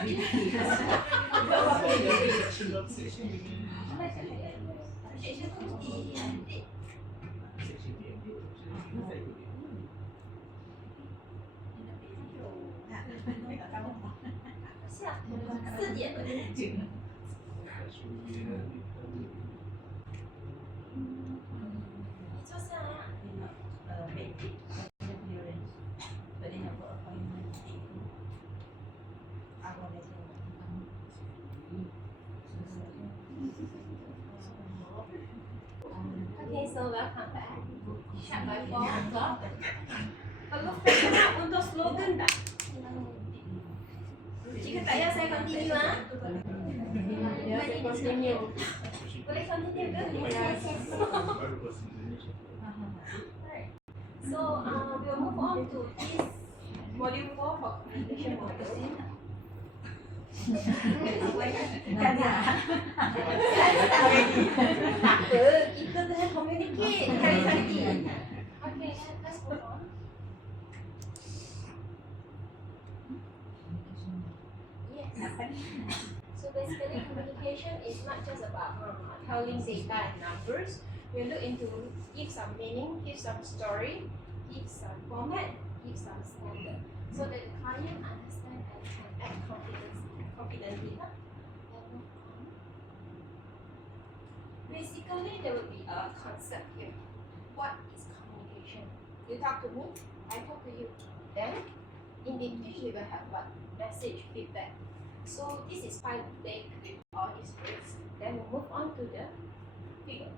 Okay, so welcome back. Sharp by 4 o'clock. Perlu flashback untuk slogan tak? Jika tak ya, saya continue ah. Ya, saya continue. Boleh continue ke? So, we'll move on to this module 4 for communication model. Tak apa, kita dah communicate hari-hari. Okay, let's move on. Yes. So basically, communication is not just about telling data and numbers. We look into give some meaning, give some story, give some format, give some standard, so that the client understand and can act confidently. Basically, there will be a concept here. What is communication? You talk to me, I talk to you. Then, in between, we will have what? Message, feedback. So this is fine today with all these words. Then we move on to the figure.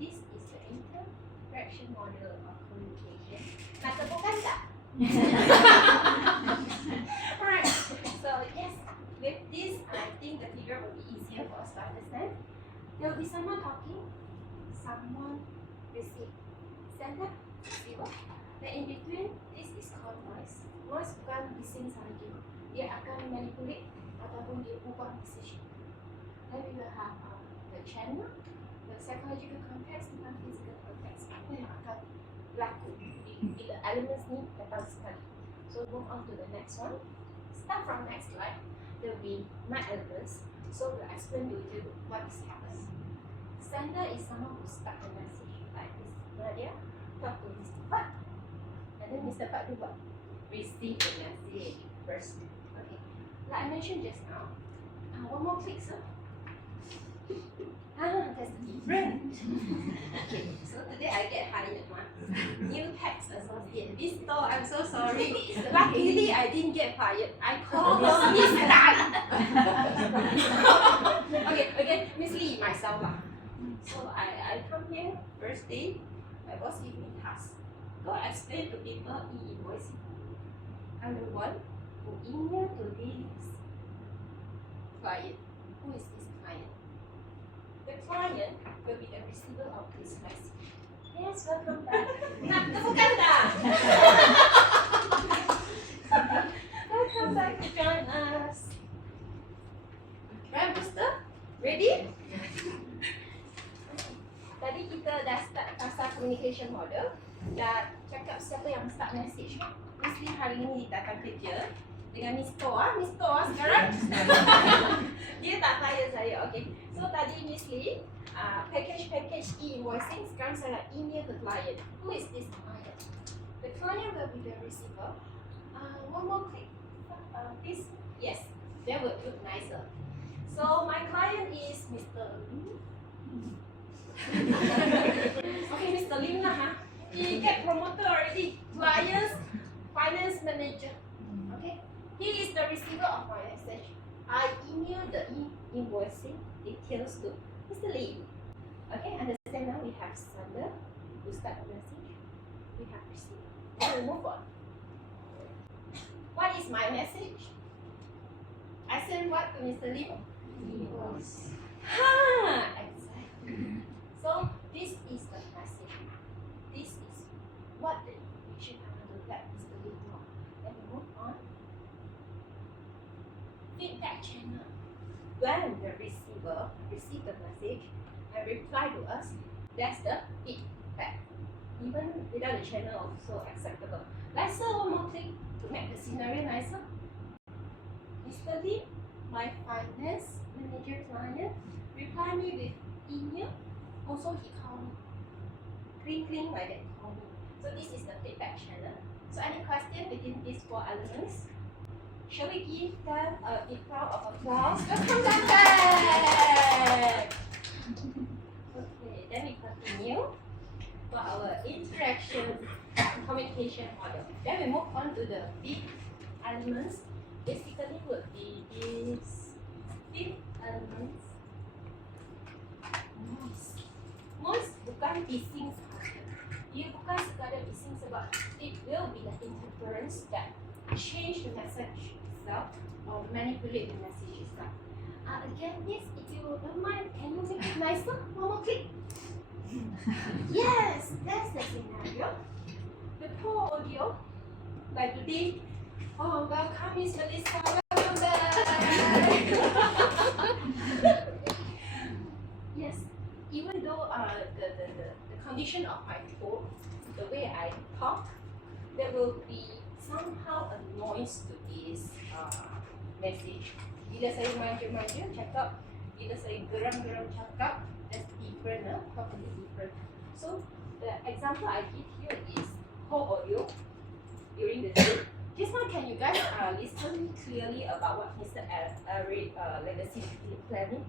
This is the interaction model of communication. Natabukan tak? Alright. So yes, with this, I think the figure will be easier for us to understand. There will be someone talking, someone receive, sender, receiver. Then in between, this is called noise. Noise bukan bising sahaja. Dia akan manipulate ataupun dia ubah decision. Then we will have the channel, the psychological context dan physical context. Apa yang akan berlaku bila elements ni datang sekali. So move on to the next one. Start from next slide. There will be my elements. So we'll explain to you what is happening. Sender is someone who start the message. Like Ms. Nadia talk to Mr. Pat. And then Mr. Pat do what? Receive the message first. Okay. Like I mentioned just now, one more click, sir. That's different. Okay, so today I get hired, new tax associate. This store, I'm so sorry. Luckily, I didn't get fired. I called Miss Tan. Okay, Miss Lee, myself lah. So I come here first day. My boss gave me task. Go explain to people e-invoicing. I'm the one who email to this client. Who is this client? The client will be the receiver of this message. Yes, welcome back. Bukan dah. Welcome back to join us. Right, Booster? Ready? Tadi kita dah start pasal communication model. Dah cakap siapa yang start message. Mesti hari ini datang kerja dengan Miss Toa. Miss Toa sekarang dia tak tanya saya. Okay. So tadi Miss Lee package e-invoicing. Sekarang saya nak email ke client. Who is this client? The client will be the receiver. One more click. This, yes, that would look nicer. So my client is Mr. Lim. Okay, Mr. Lim lah. He get promoted already. Client's finance manager. Okay. He is the receiver of my message. I email the invoicing details to Mr. Lee. Okay, understand now? We have sender who start the message. We have receiver. Then we move on. What is my message? I send what to Mr. Lee? Invoice. Exactly. So this is the message. This is what the information I want to let Mr. Lee know. Then we move on. Feedback channel. When the receiver receive the message and reply to us, that's the feedback. Even without the channel also acceptable. Let's one more click to make the scenario nicer. Mr. Lee my finance manager client reply me with email. Also he call me. Clean like that call me. So this is the feedback channel. So any question within these 4 elements? Shall we give them a big round of applause? Welcome them back! Okay, then we continue for our interaction communication model. Then we move on to the big elements. Basically would be these big elements. Noise bukan bising sahaja. Ia bukan sekadar bising sebab it will be the interference that change the message itself or manipulate the message itself. Again, this, if you don't mind, can you make it nicer? One more click. Yes, that's the scenario. The poor audio, like today. Oh, welcome, Miss Melissa. Welcome back. Yes, even though the condition of my tone, the way I talk, there will be somehow a noise to this message. Bila saya manja-manja cakap, bila saya geram-geram cakap, that's different, totally different. So the example I give here is whole audio during the day. Just now, can you guys listen clearly about what Mr. Eric legacy planning?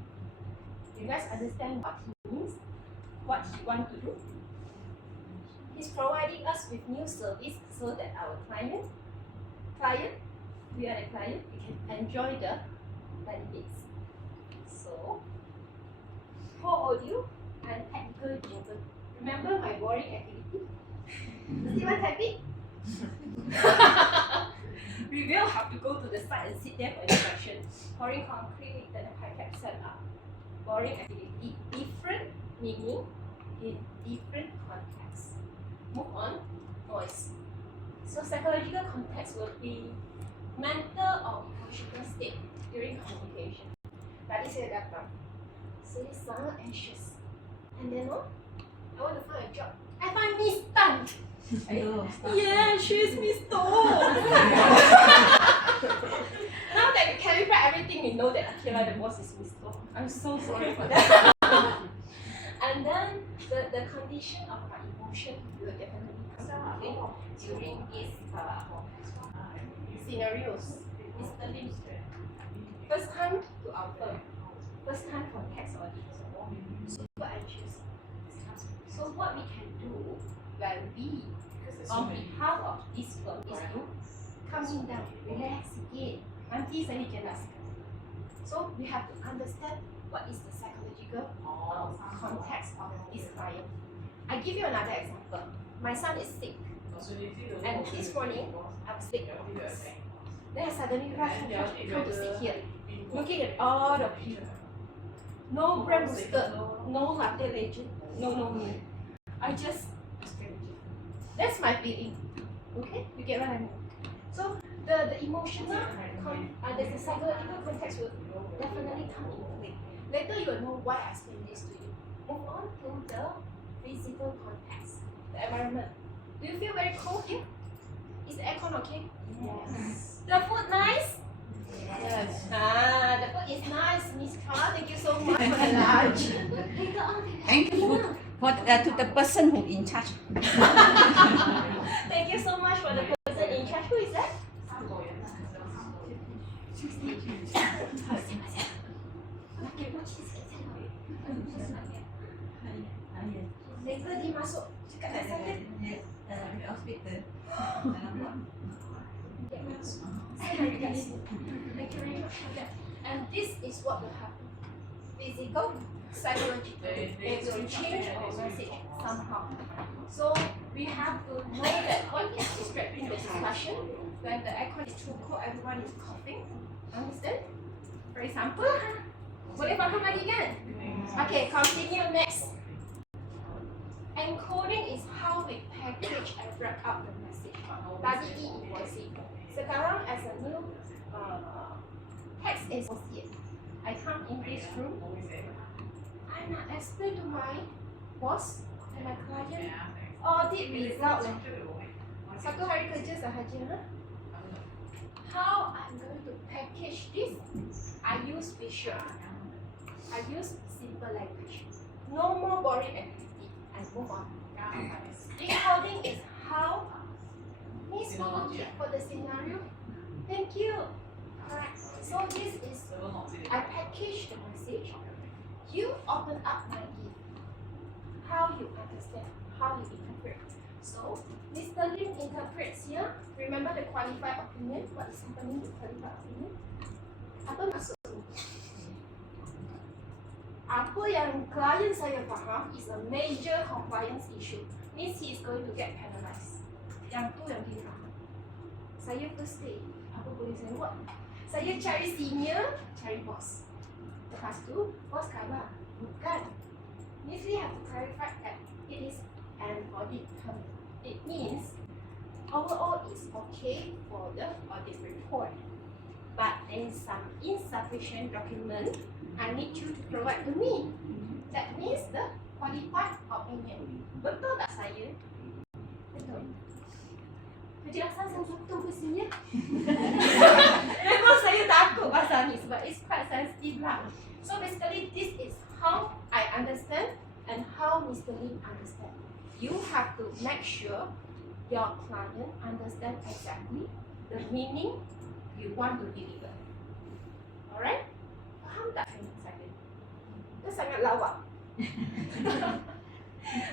You guys understand what he means, what he wants to do? He's providing us with new service so that our client, we are the client, we can enjoy the benefits. So, whole audio and technical jingle. Remember my boring activity? See what's happening? We will have to go to the site and sit there for instruction. Pouring concrete and a pipette set up. Boring activity, different meaning in different contexts. Move on, noise. So psychological context will be mental or emotional state during communication. Tadi saya datang, saya sangat anxious. And then I want to find a job. I find Miss Tan. Yeah, she's Miss Tan. Now that we clarify everything, we know that Akira, the boss, is Miss Tan. I'm so sorry for that. And then the condition of my emotion will definitely come in during these scenarios. Mr. Lim, first time to our firm, first time for tax audit, super anxious. So what we can do when we, on behalf of this firm, is to calming down, relax again. Nanti saya jelaskan. So we have to understand what is the psychological context of this client. I give you another example. My son is sick, and this morning I'm sick. Then I suddenly rush come to sit here, looking at all the people. No brand booster, no latte legend, no me. I just that's my feeling. Okay, you get what I mean? So the emotional, there's a psychological context will definitely come into play. Later you will know why I explain this to you. Move on to the physical context, the environment. Do you feel very cold here? Is the aircon okay? Yes. The food nice? Yes. The food is nice, Miss Carl. Thank you so much for the lunch. Later on, Thank you to the person who in charge. thank you so much for the person in charge. Who is that? Later dia masuk cakap kat saya. Hospital. Thank you very much for that. And this is what will happen. Physical, psychological, it will change our message somehow. So we have to know that what is distracting the discussion. When the aircon is too cold, everyone is coughing. Understand? For example, boleh faham lagi kan? Okay, continue next. Encoding is how we package and wrap up the message. Tadi e-invoicing. Sekarang as a new tax associate, I come in this room. I nak explain to my boss and my client audit result. Satu hari kerja sahaja. How I'm going to package this? I sure. I use simple language. No more boring activity and move on. Recording is how Miss okay for the scenario. Thank you. Alright. So this is I package the message. You open up my gift. How you understand, how you interpret. So Mr. Lim interprets here. Remember the qualified opinion? What is happening with qualified opinion? Apa maksud? Apa yang klien saya faham is a major compliance issue. Means he is going to get penalized. Yang tu yang dia faham. Saya first day, apa boleh saya buat? Saya cari senior, cari boss. Lepas tu, boss khabar. Bukan. Means we have to clarify that it is an audit term. It means overall is okay for the audit report. But there is some insufficient document I need you to provide to me. That means the qualified opinion. Betul tak saya? Betul. Kejelasan saya betul ke sini? Memang saya takut pasal ni sebab it's quite sensitive lah. So basically this is how I understand and how Mr. Lim understand. You have to make sure your client understand exactly the meaning you want to deliver. Alright? Faham tak saya? Itu sangat lawak.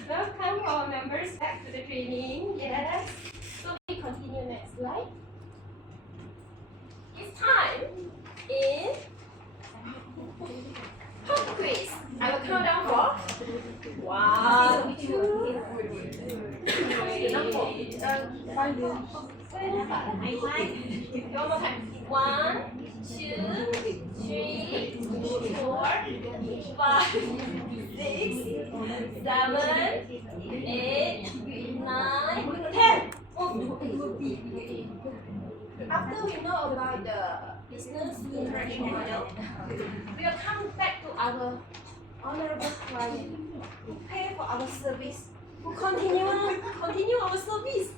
Welcome our members back to the training. Yes. So we continue next slide. It's time in pop quiz. I will count down for 1, 2, 3. One more time. 1, 2, 3, 4, 5, 6, 7, 8, 9, 10. After we know about the business interaction model, we will come back to our honorable client who pay for our service, who continue our service.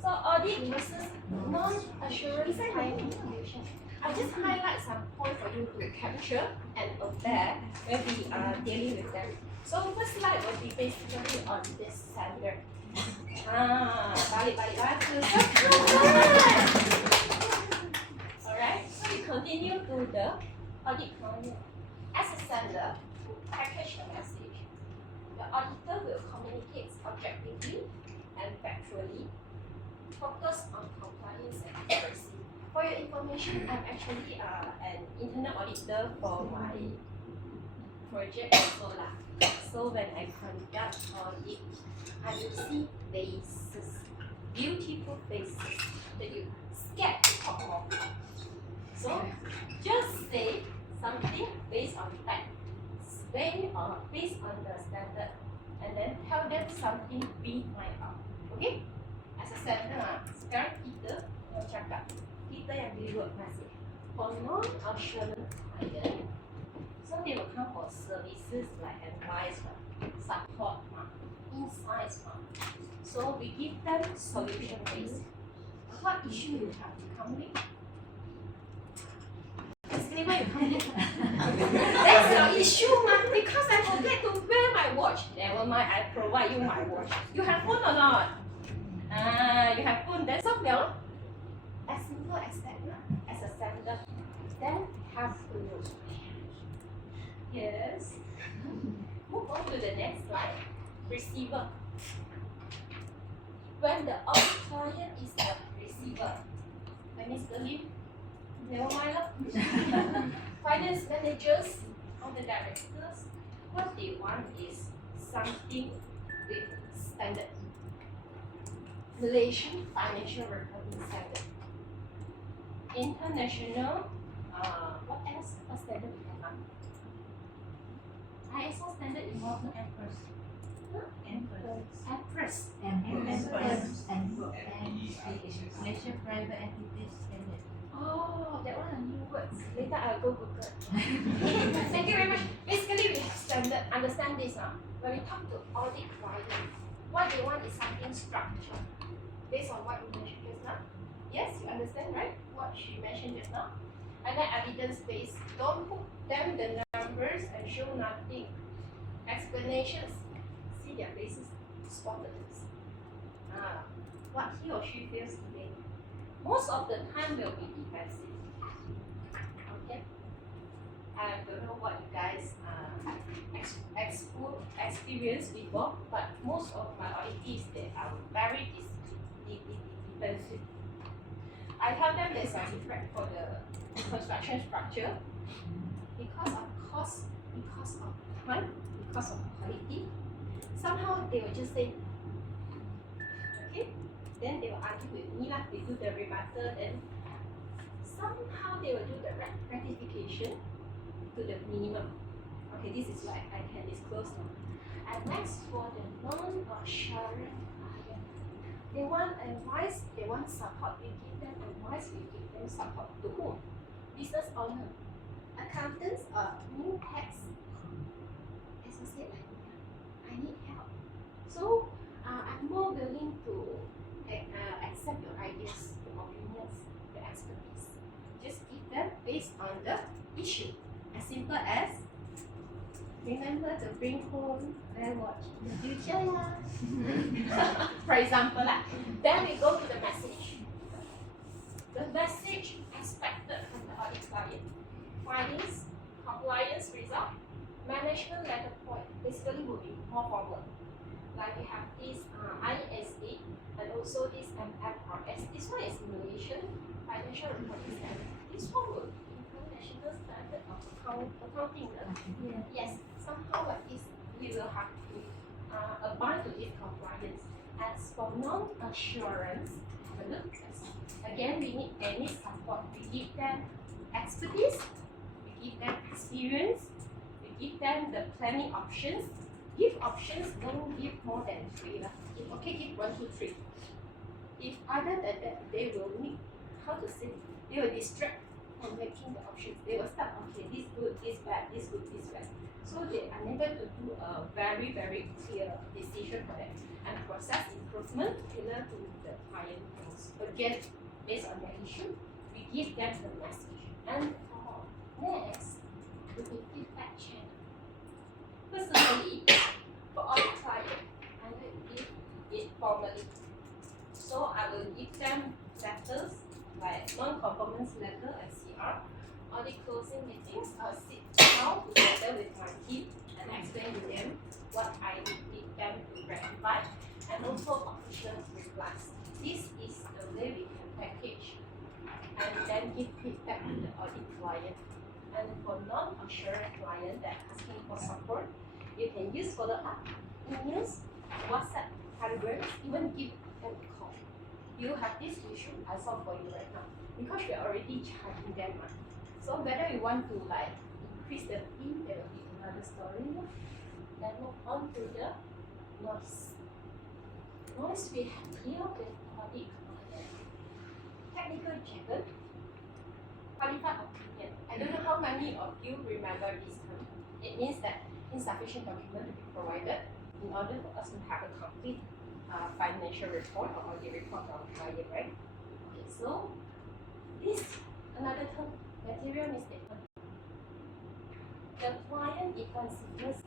So audit versus non-assurance time evaluation. I just highlight some points for you to capture and obey when we are dealing with them. So first slide will be basically on this standard. Balik to alright, so we continue to the audit client. As a sender, package the message. The auditor will communicate objectively and factually. Focus on compliance and accuracy. For your information, I'm actually an internal auditor for my project also lah. So when I conduct audit, I will see faces, beautiful faces that you scared to talk more. So just say something based on facts, based on the standard, and then tell them something behind out. Okay? As a sender, sekarang kita yang cakap, kita yang deliver message. For non-assurance client, so they will come for services like advice, support, insights. So we give them solution based. What issue you have to come with? Basically, why you come with? That's your issue, man. Because I forget to wear my watch. Never mind, I provide you my watch. You have phone or not? You have phone. That's all. No? As simple as that. As a sender, then have to know. Yes. Move on to the next slide. Receiver. When the audit client is a receiver, when Mr. Lim, never mind lah. Finance managers or the directors, what they want is something with standard. Malaysian financial reporting standard. International, what else? What standard we have? ISO standard involved the Empress. Malaysia private entities standard. Oh, that one are new words. Later I'll go Google. Thank you very much. Basically, we have standard. Understand this now. When we talk to audit client, what they want is something structured. Based on what you mentioned just now. Yes, you understand, right? What she mentioned just now. I And then evidence-based. Don't put them the numbers and show nothing. Explanations. See their faces. Spotted this. What he or she feels today. Most of the time will be defensive. Okay? I don't know what you guys experienced before, but most of my auditees, they are very defensive. I tell them there's a effect for the construction structure because of cost, because of time, because of quality. Somehow they will just say, okay, then they will argue with me, like they do the rebuttal, then somehow they will do the rectification to the minimum. Okay, this is like I can disclose now. And next, for the non-assurance client, they want advice, they want support, we give them advice, we give them support. To whom? Business owner, accountants, new tax. As I said, like, I need help. So I'm more willing to accept your ideas, your opinions, your expertise. Just give them based on the issue. As simple as remember to bring home their watch in the future, yeah. For example, then we go to the message. The message expected from the audit client. Findings, compliance result, management letter point. Basically will be more formal. Like we have this ISA and also this MFRS. This one is Malaysian Financial Reporting Standard. This one will be International Standard of Accounting. Yeah. Yes, somehow like this, we will have to abide to this compliance. As for non-assurance, again, they need support. We give them expertise, we give them experience, we give them the planning options. Give options, don't give more than 3. If okay, give 1, 2, 3. If other than that, they will need, how to say, they will distract from making the options. They will start, okay, this good, this bad, this good, this bad. So they are unable to do a very, very clear decision for them. And process improvement, tailored to the client goals. Again, based on their issue, we give them the message. And for next, we will feedback channel. Personally, for all clients, I will give it formally. So I will give them letters like non-conformance letter and CR. Audit closing meetings, I'll sit down together with my team and explain to them what I need them to rectify, and also official replies. This is the way we can package and then give feedback to the audit client. And for non-assurance client that asking for support, you can use follow-up, emails, WhatsApp, telegrams, even give them a call. You have this issue, I solve for you right now. Because we are already charging them. So whether you want to like increase the fee, there will be another story. Then move on to the noise. Noise we have here with audit client. Technical jargon, qualified opinion. I don't know how many of you remember this term. It means that insufficient document to be provided in order for us to have a complete financial report or audit report on client, right? Okay, so this another term, material misstatement. The client defensiveness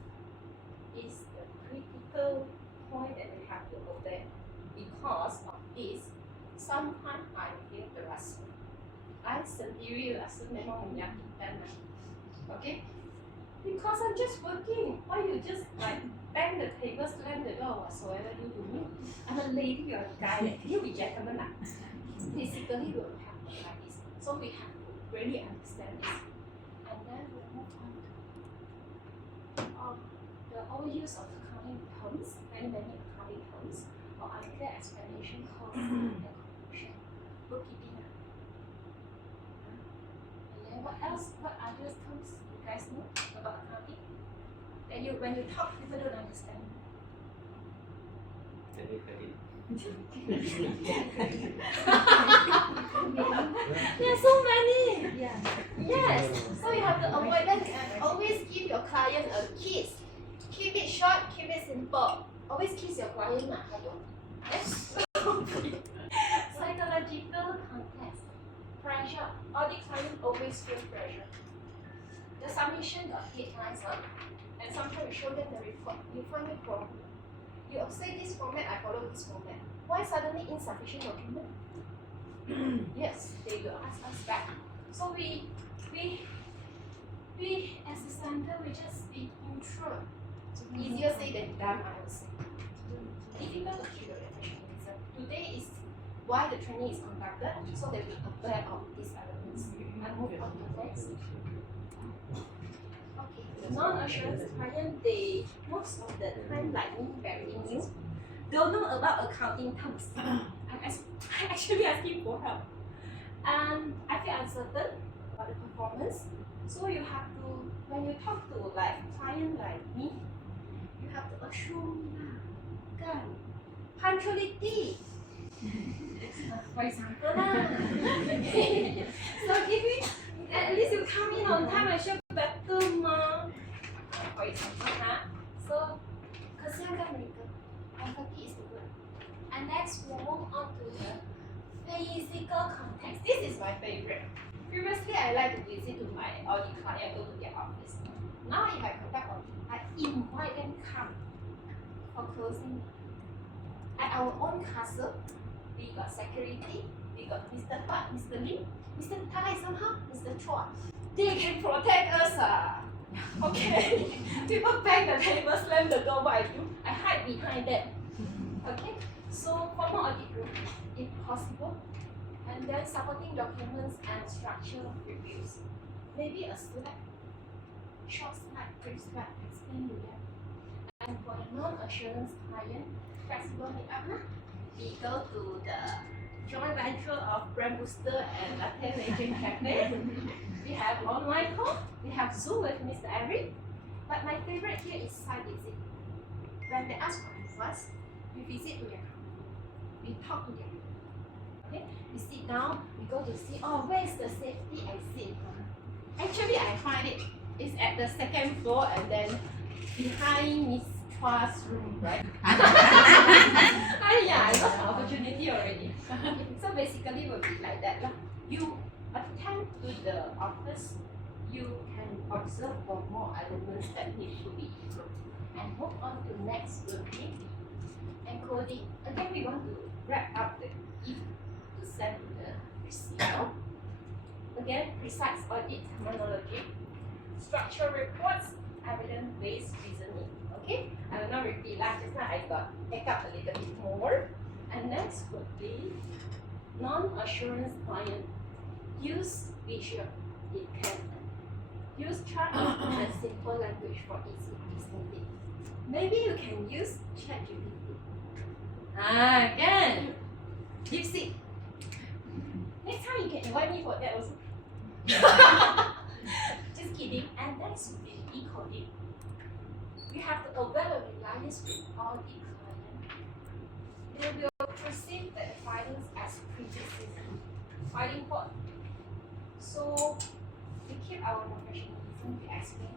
is the critical point that we have to obey. Because of this, sometimes I feel harassment. I sendiri rasa memang menyakitkan. Okay? Because I'm just working. Why you just like bang the table, slam the door, whatsoever you do me? I'm a lady, you're a guy. Can you be gentleman? Physically, we will have like this. So we have to really understand this. And then we'll move on to the overuse of accounting terms, many accounting terms, or unclear explanation, cost, and conclusion. Bookkeeping. And then what else? What other terms you guys know about accounting? That you, when you talk, people don't understand. There are so many. Yeah. Yes. So you have to avoid that and always give your client a kiss. Keep it short, keep it simple. Always kiss your client. Yes. Psychological context. Pressure. Audit client over always feel pressure. The submission got headlines, and sometimes you show them the report, you find it problem. You say this format, I follow this format. Why suddenly insufficient document? Yes, they will ask us back. So we as a center, we just be neutral. Easier said than done, I would say. Difficult to keep the professionalism. Today is why the training is conducted, so that we aware of these elements. I move on to next. Okay, the non-assurance client, they most of the time, like me, very new, don't know about accounting terms. I actually asking for help. And I feel uncertain about the performance. So you have to, when you talk to like client like me, you have to assure kan punctuality. For example lah. So give me, at least you come in on time, I should better ma. For example so kesiankan mereka, empathy is the word. And next we move on to the physical context. This is my favorite. Previously, I like to visit to my audit client, go to their office. Now, if I conduct audit, I invite them come for closing. At our own castle, we got security, we got Mr. Pat, Mr. Lim, Mr. Tai somehow, Mr. Chua. They can protect us. Okay? People bang the table, slam the door, what I do? I hide behind them. Okay? So, formal audit room, if possible. And then supporting documents and structural reviews. Maybe a slide, short slide, brief slide, explain to them. And for the non-assurance client, flexible meetup, we go to the joint venture of Brand Booster and Latte Legend Cafe. We have online call, we have Zoom with Mr. Eric. But my favorite here is site visit. When they ask for advice, we visit to their company. We talk to them. Okay? We sit down, we go to see, oh, where is the safety exit? Actually, I find it. It's at the second floor and then behind Miss Chua's room, right? Yeah, I lost the opportunity already. So basically, it will be like that. You attend to the office, you can observe for more elements that need to be improved. And move on to next will be encoding. Again, we want to wrap up the if to send to the receiver. Again, precise audit terminology, structural reports, evidence-based reasoning. Okay, I will not repeat that. Just now I got take up a little bit more. And next would be non-assurance client. Use visual. It can use chart and simple language for easy listening. Maybe you can use ChatGPT. Can. DeepSeek. Next time you can invite me for that also. Just kidding. And next would be e-coding. You have to aware of reliance with all the clients. They will perceive the findings as criticism, fighting for. So we keep our professionalism, we explain.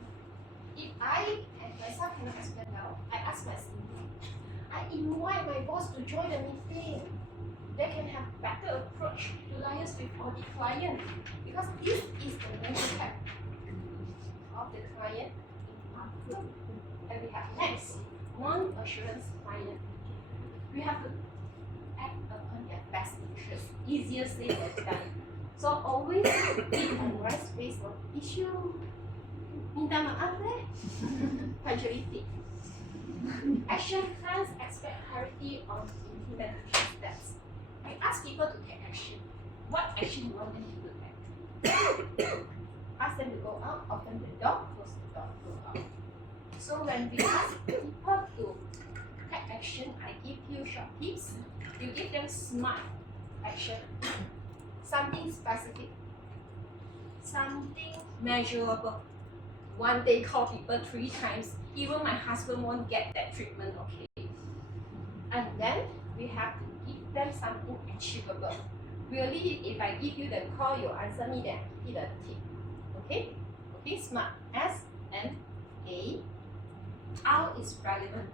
If I and myself cannot explain well, I ask my senior. I invite my boss to join the meeting. They can have better approach to liaise with all the client, because this is the main impact of the client in our group. And we have next, non-assurance client. We have to act upon their best interest. Easier said than done. So always be and rest based on issue. Minta maaf punctuality. Action plans expect clarity on implementation steps. We ask people to take action. What action you want them to take? Ask them to go out, open the door, close the door, go out. So when we ask people to take action, I give you short tips. You give them smart action. Something specific. Something measurable. One day call people 3 times. Even my husband won't get that treatment, okay? And then we have to give them something achievable. Really, if I give you the call, you answer me, then I give a tip. Okay? Okay, smart. S-M-A. R is relevant.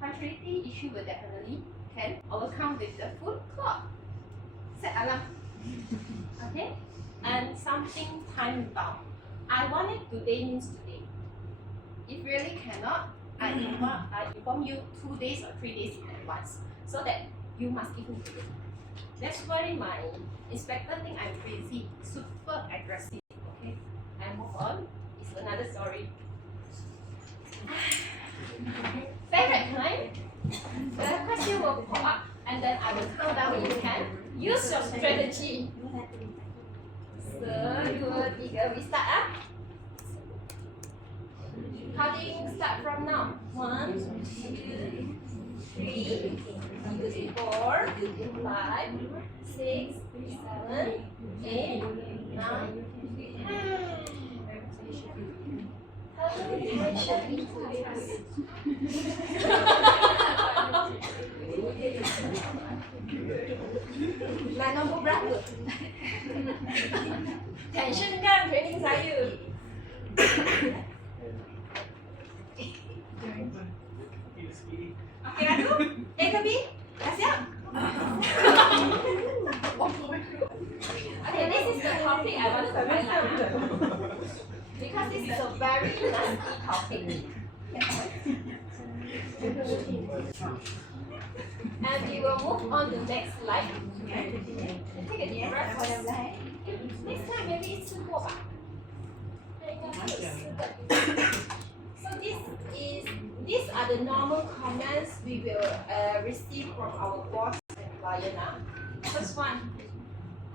Punctuality issue will definitely can overcome with the food clock. Set alarm. Okay? and something time bound. I want it today means today. If really cannot, I inform you 2 days or 3 days in advance so that you must give me today. That's why my inspector think I'm crazy, super aggressive. Okay, I move on. It's another story. Favorite time? The question will pop up and then I will count down when you can. Use your strategy. So, 2, 3, we start up. Counting start from now. 1, 2, 3, 4, 5, 6, 7, 8, 9, 10. Attention into this. Nak nombor berapa? Tension kan training saya. Okay, Radu? A ke B? Dah siap? Okay, this is the topic I want to highlight. Because this is a very nasty topic. And we will move on to the next slide. Take a deep breath. Next time maybe 吃过吧。So these are the normal comments we will receive from our boss and client now. First one,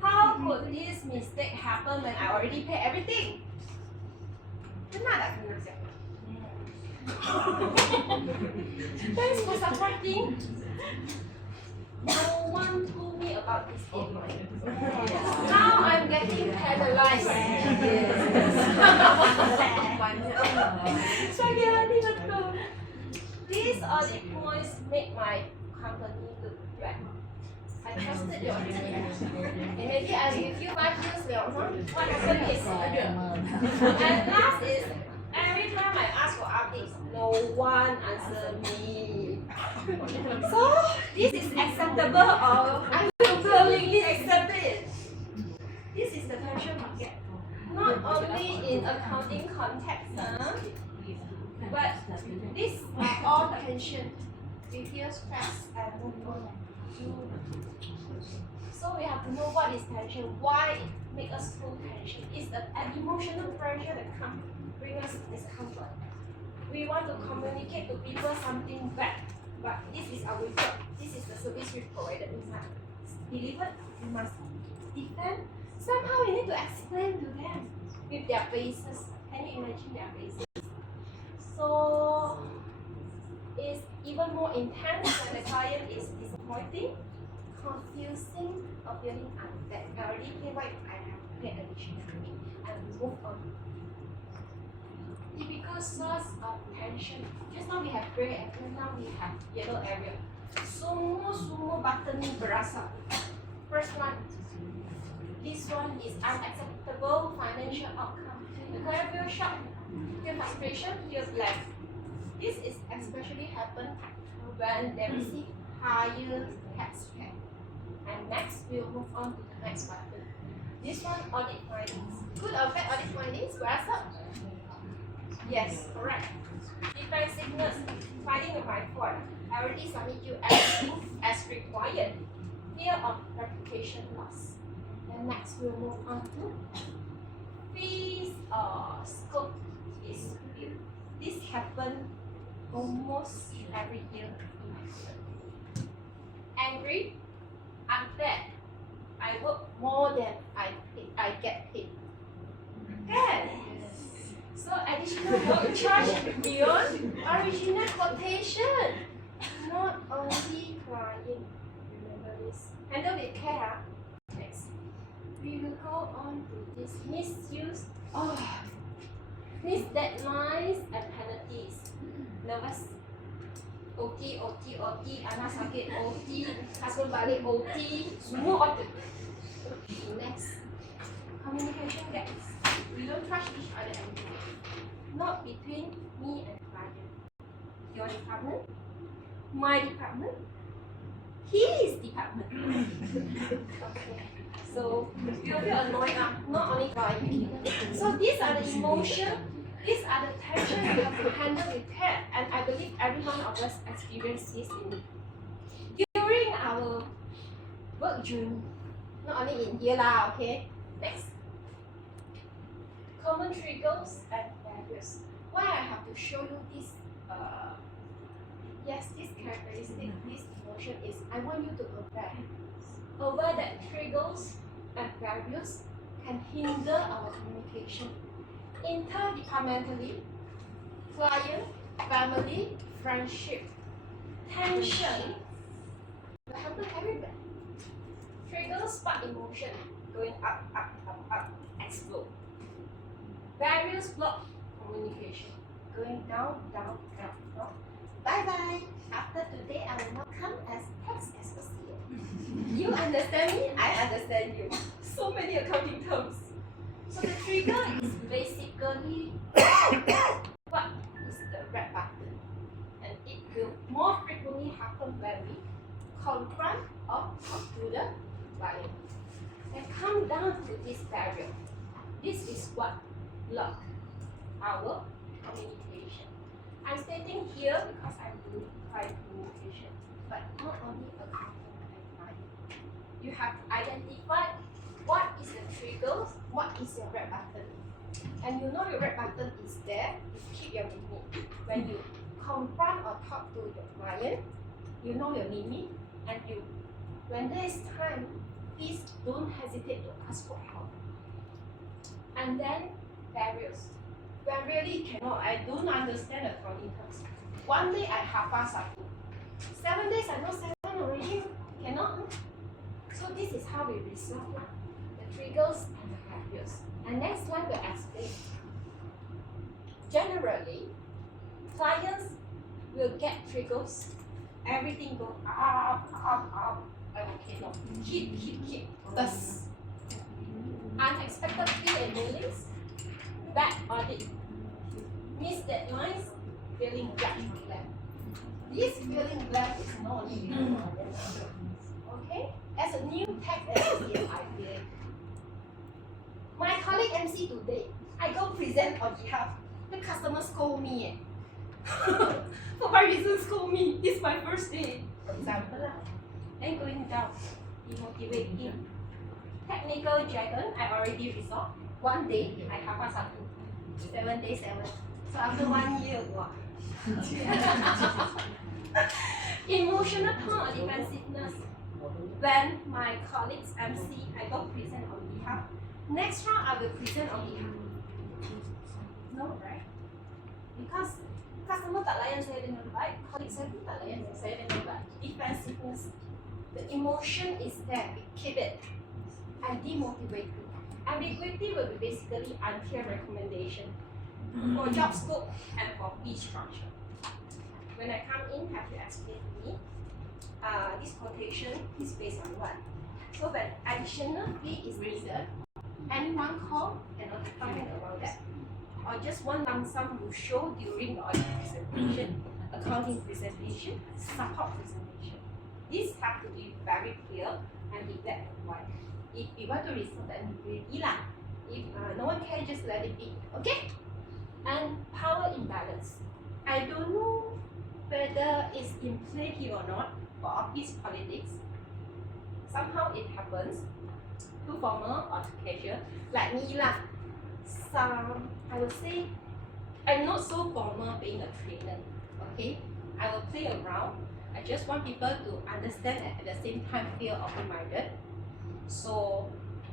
how could this mistake happen when I already paid everything? Benar tak kena siapa? Thanks for supporting. No one told me about this deadline. Now I'm getting penalized. Sakit hati betul. These audit points make my company look bad. I trusted your team. And maybe I give you 5 years what happened is and last is every time I ask for updates, no one answer me. So this is acceptable or I will willingly accept it. This is the tension market. Not only in accounting context, but these are all tension. We feel stress and move on. So we have to know what is tension, why it makes us feel tension. It's an emotional pressure that bring us discomfort. We want to communicate to people something bad, but this is our job. This is the service we provided. We must deliver. We must defend. Somehow we need to explain to them with their faces. Can you imagine their faces? So it's even more intense when the client is disappointing, confusing, or feeling unfair. I already feel like I have paid additionally and move on. Typical source of tension. Just now we have gray area, now we have yellow area. Semua button berasap. First one. This one is unacceptable financial outcome. The client feels shocked, feel frustration, feels less. This is especially happen when they receive higher tax rate. And next, we'll move on to the next button. This one, audit findings. Good or bad audit findings? Where's up? Yes, correct. Defensiveness, finding the right fault. I already submit you everything as required. Fear of reputation loss. Then next, we'll move on to fees or scope dispute. This happens almost every year in my firm. Angry, unfair. I work more than I get paid. Kan? So additional work charge beyond original quotation. Not only client. Remember this. Handle with care. Next. We will go on to this misuse. Miss deadlines and penalties. Nervous. OT, anak sakit OT, husband balik OT, semua OT. Next, communication gaps. We don't trust each other anymore. Not between me and client. Your department, my department, his department. Okay. So you feel annoyed, not only crying. So these are the emotions, these are the tension you have to handle with care, and I believe every one of us experience this during our work journey. Not only in here lah, okay? Next. Common triggers and barriers. Why I have to show you this this characteristic, this emotion is I want you to aware that triggers and barriers can hinder our communication interdepartmentally, client, family, friendship, tension will happen everywhere. Triggers spark emotion, going up, explode. Barriers block communication, going down. Bye bye. After today, I will not come as tax associate. You understand me? I understand you. So many accounting terms. So the trigger is basically what is the red button, and it will more frequently happen when we confront or talk to the client. And come down to this barrier. This is what block our communication. I'm stating here because I do client communication, but not only accounting and client. You have to identify what is the triggers, what is your red button. And you know your red button is there, you keep your limit. When you confront or talk to your client, you know your limit, and when there is time, please don't hesitate to ask for help. And then barriers. When really cannot, I don't understand accounting terms. One day I half-pass something. 7 days I know 7 already, cannot. So this is how we resolve the triggers and the barriers. And next one will explain. Generally, clients will get triggers. Everything go up. Okay, no. Keep. Thus, unexpected fee and mailings, bad audit, missed deadlines, feeling blank. This feeling blank is not only okay? As a new tax associate, I feel it. My colleague MC today, I go present on behalf. The customer scold me. For my reason, scold me. It's my first day. For example, then going down, demotivating. Technical jargon, I already resolved. 1 day, I have a something. 7 days, 7. So after 1 year, what? Emotional tone or defensiveness. When my colleagues MC, I go present on behalf. Next round, I will present on behalf. No, right? Because customer tak layan saya dengan baik, colleague saya pun tak layan saya dengan baik. Defensiveness. The emotion is there, we keep it. And demotivating. Ambiguity will be basically unclear recommendation for job scope and for fee structure. When I come in, have to explain to me this quotation is based on what. So when additional fee is needed, anyone call cannot comment about that. Or just one lump sum will show during the audit presentation, accounting presentation, support presentation. These have to be very clear and be black and white. If you want to resolve that ambiguity lah. If no one can, just let it be. Okay? And power imbalance. I don't know whether it's in play here or not for office politics. Somehow it happens. Too formal or too casual. Like me lah. Some, I would say, I'm not so formal being a trainer. Okay? I will play around. I just want people to understand and at the same time feel open-minded. So,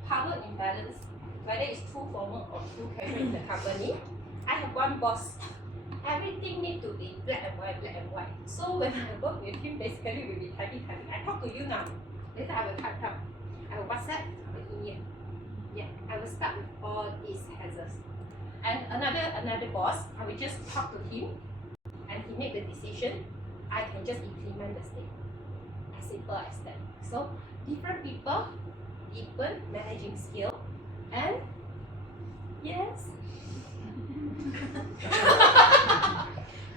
power imbalance, whether it's too formal or too casual in the company. I have one boss. Everything need to be black and white. So when I work with him, basically we'll be typing. I talk to you now. Later I will type up. I will WhatsApp, I will email. Yeah, I will start with all these hazards. And another boss, I will just talk to him and he make the decision. I can just implement the statement. As simple as that. So different people, different managing skill, and yes,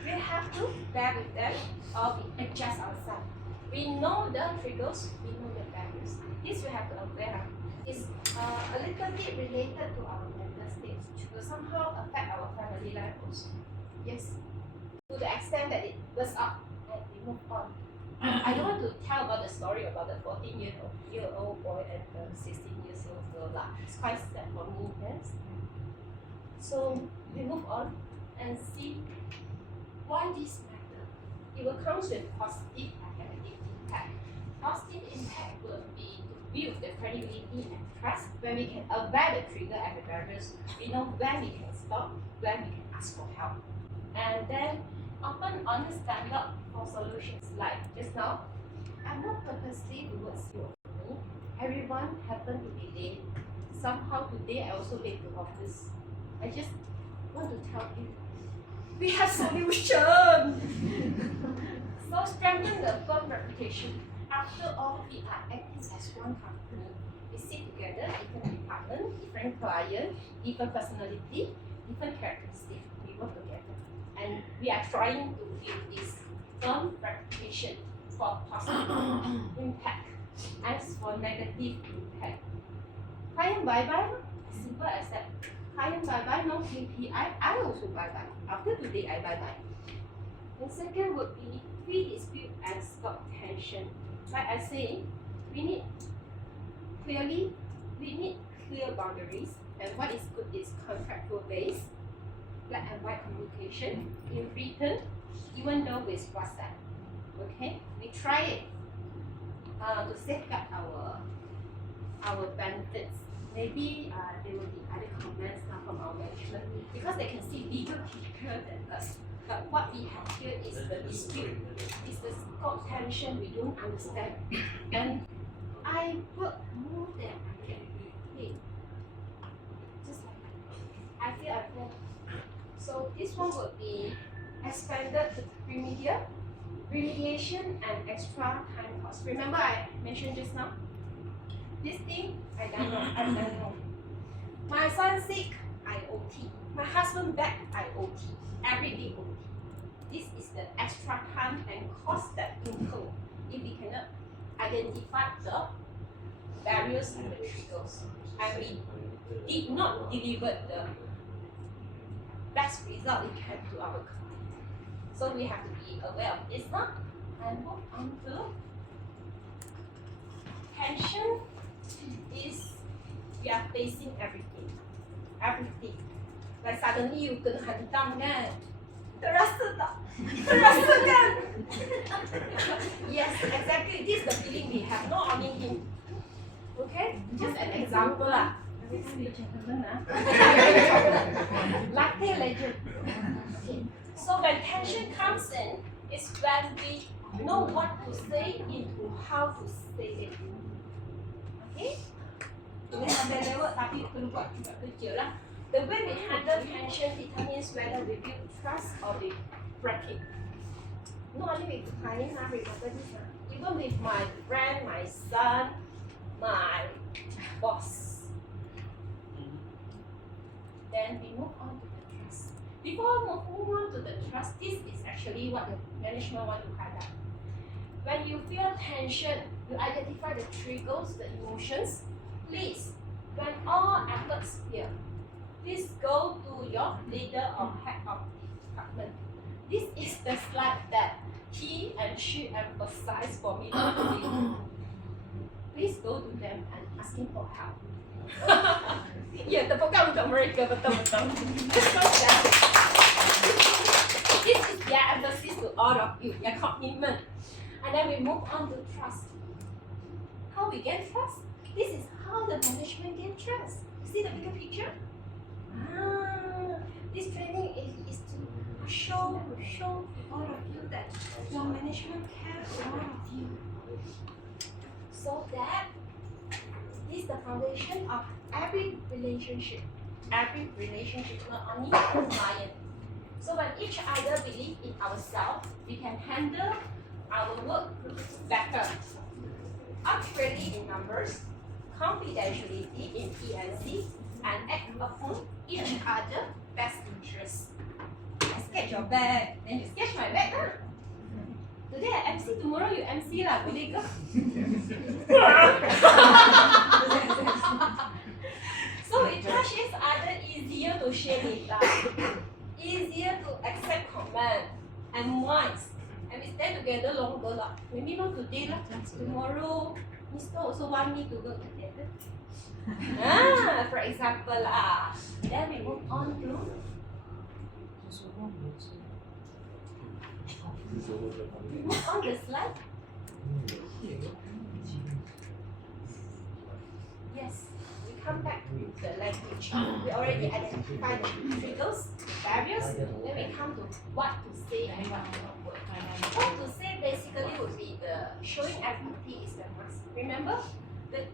we have to bear with them or we adjust ourselves. We know the triggers, we know the barriers. This we have to aware of. is a little bit related to our mental state, which will somehow affect our family life also. Yes, to the extent that it bursts up and we move on. I don't want to tell about the story about the 14-year-old boy and the 16-year-old girl. It's quite sad for me, yes. So we move on and see why this matter. It will come with positive and negative impact. Positive impact will be to build the credibility and trust when we can aware the trigger and the barriers. We know when we can stop, when we can ask for help. And then often understand up for solutions like just now. I'm not purposely towards you or me. Everyone happened to be late. Somehow today I also late to office. I just want to tell you, we have solution. So strengthen the firm reputation. After all, we are acting as one company. We sit together, different department, different client, different personality, different characteristics. We work together, and we are trying to build this firm reputation for positive impact. As for negative impact, client bye-bye, as simple as that. Client bye-bye, no KPI, I also bye-bye. After today, I bye-bye. The second would be pre-dispute and stop tension. Like I say, we need clear boundaries, and what is good is contractual based, black and white communication in written, even though with WhatsApp. Okay, we try it to safeguard our benefits. Maybe there will be other comments now from our management because they can see bigger picture than us. But what we have here is the dispute, is the scope tension we don't understand. And I work more than I get paid. Just like that. I feel unfair. So this one would be expanded to remediation and extra time cost. Remember I mentioned just now? This thing, I done wrong. My son sick, I OT. My husband back, I OT. Every day OT. This is the extra time and cost that incur if we cannot identify the barriers and the triggers. And we did not deliver the best result we can to our client. So we have to be aware of this now. And move on to tension. Is we are facing everything. Like suddenly you kena hantam kan? Terasa tak? Terasa kan? Yes, exactly. This is the feeling we have. Not only him. Okay? Just an example lah. Latte legend. Okay. So when tension comes in, it's when we know what to say into how to say it. Okay? Ini ada lewat tapi perlu buat juga kerja lah. The way we handle tension determines whether we build trust or we break it. Not only with clients, I remember this. Even with my friend, my son, my boss. Then we move on to the trust. Before we move on to the trust, this is actually what the management want to highlight. When you feel tension, you identify the triggers, the emotions. Please, when all efforts here, please go to your leader or head of department. This is the slide that he and she emphasized for me to do. Please go to them and asking for help. Ya, tepukan untuk mereka betul-betul. Just go there. This is their emphasis to all of you, their commitment. And then we move on to trust. How we get trust? This is how the management get trust. See the bigger picture? This training is to show all of you that your management cares for all of you. So that this is the foundation of every relationship. Every relationship, not only with client. So when each other believe in ourselves, we can handle our work better. Accurately in numbers, confidentiality in P&C, and act upon each other best interest. I sketch your back, then you sketch my back lah. Today I MC, tomorrow you MC lah, boleh ke? and minds. And we stay together longer lah. Maybe not today lah. Tomorrow, Mr. also want me to work together. For example lah. Then we move on to move on the slide. Yes, we come back to the language. We already identified the triggers, barriers. Then we come to what to say and what to avoid. What to say basically would be the showing empathy is the must. Remember, the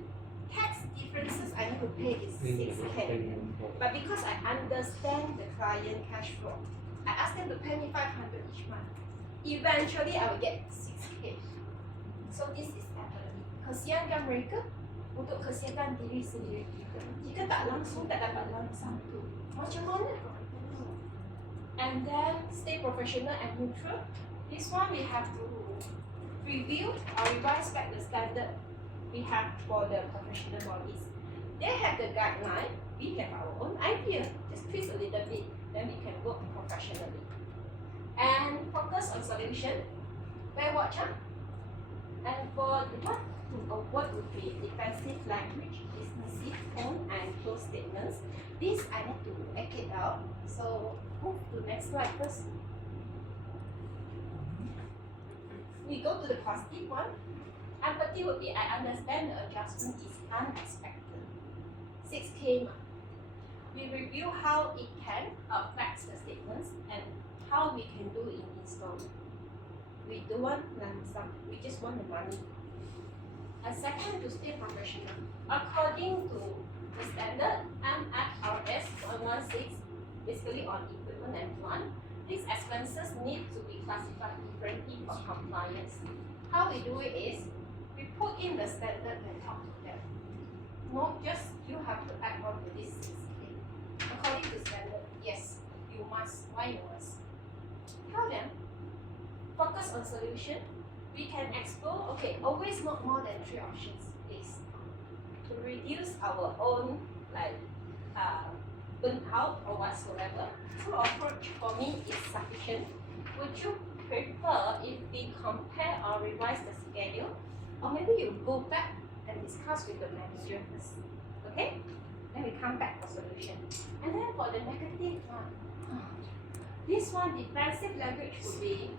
tax differences I need to pay is 6K. But because I understand the client cash flow, I ask them to pay me 500 each month. Eventually, I will get 6K. So this is empathy. Kesiankan mereka untuk kesiankan diri sendiri kita. Jika tak langsung tak dapat langsung tu, macam mana? And then stay professional and neutral. This one we have to review or revise back the standard we have for the professional bodies. They have the guideline, we have our own idea. Just twist a little bit, then we can work professionally. And focus on solution. Bear watch, huh? And for the what to avoid would be defensive language, dismissive tone, and close statements. This I need to make it out. So move to next slide first. We go to the positive one. Empathy would be I understand the adjustment is unexpected. 6K. We review how it can affect the statements and how we can do in installment. We don't want lump sum, we just want the money. And second, to stay professional. According to the standard MFRS 116, basically on equipment and plant, these expenses need to be classified differently for compliance. How we do it is, we put in the standard and talk to them. Not just you have to add on to this 6K. According to standard, yes, you must. Why you must? Tell them, focus on solution. We can explore, okay, always not more than 3 options, please. To reduce our own burn out or whatsoever. Two approach for me is sufficient. Would you prefer if we compare or revise the schedule? Or maybe you go back and discuss with the manager first. Okay? Then we come back for solution. And then for the negative one, this one, defensive language would be,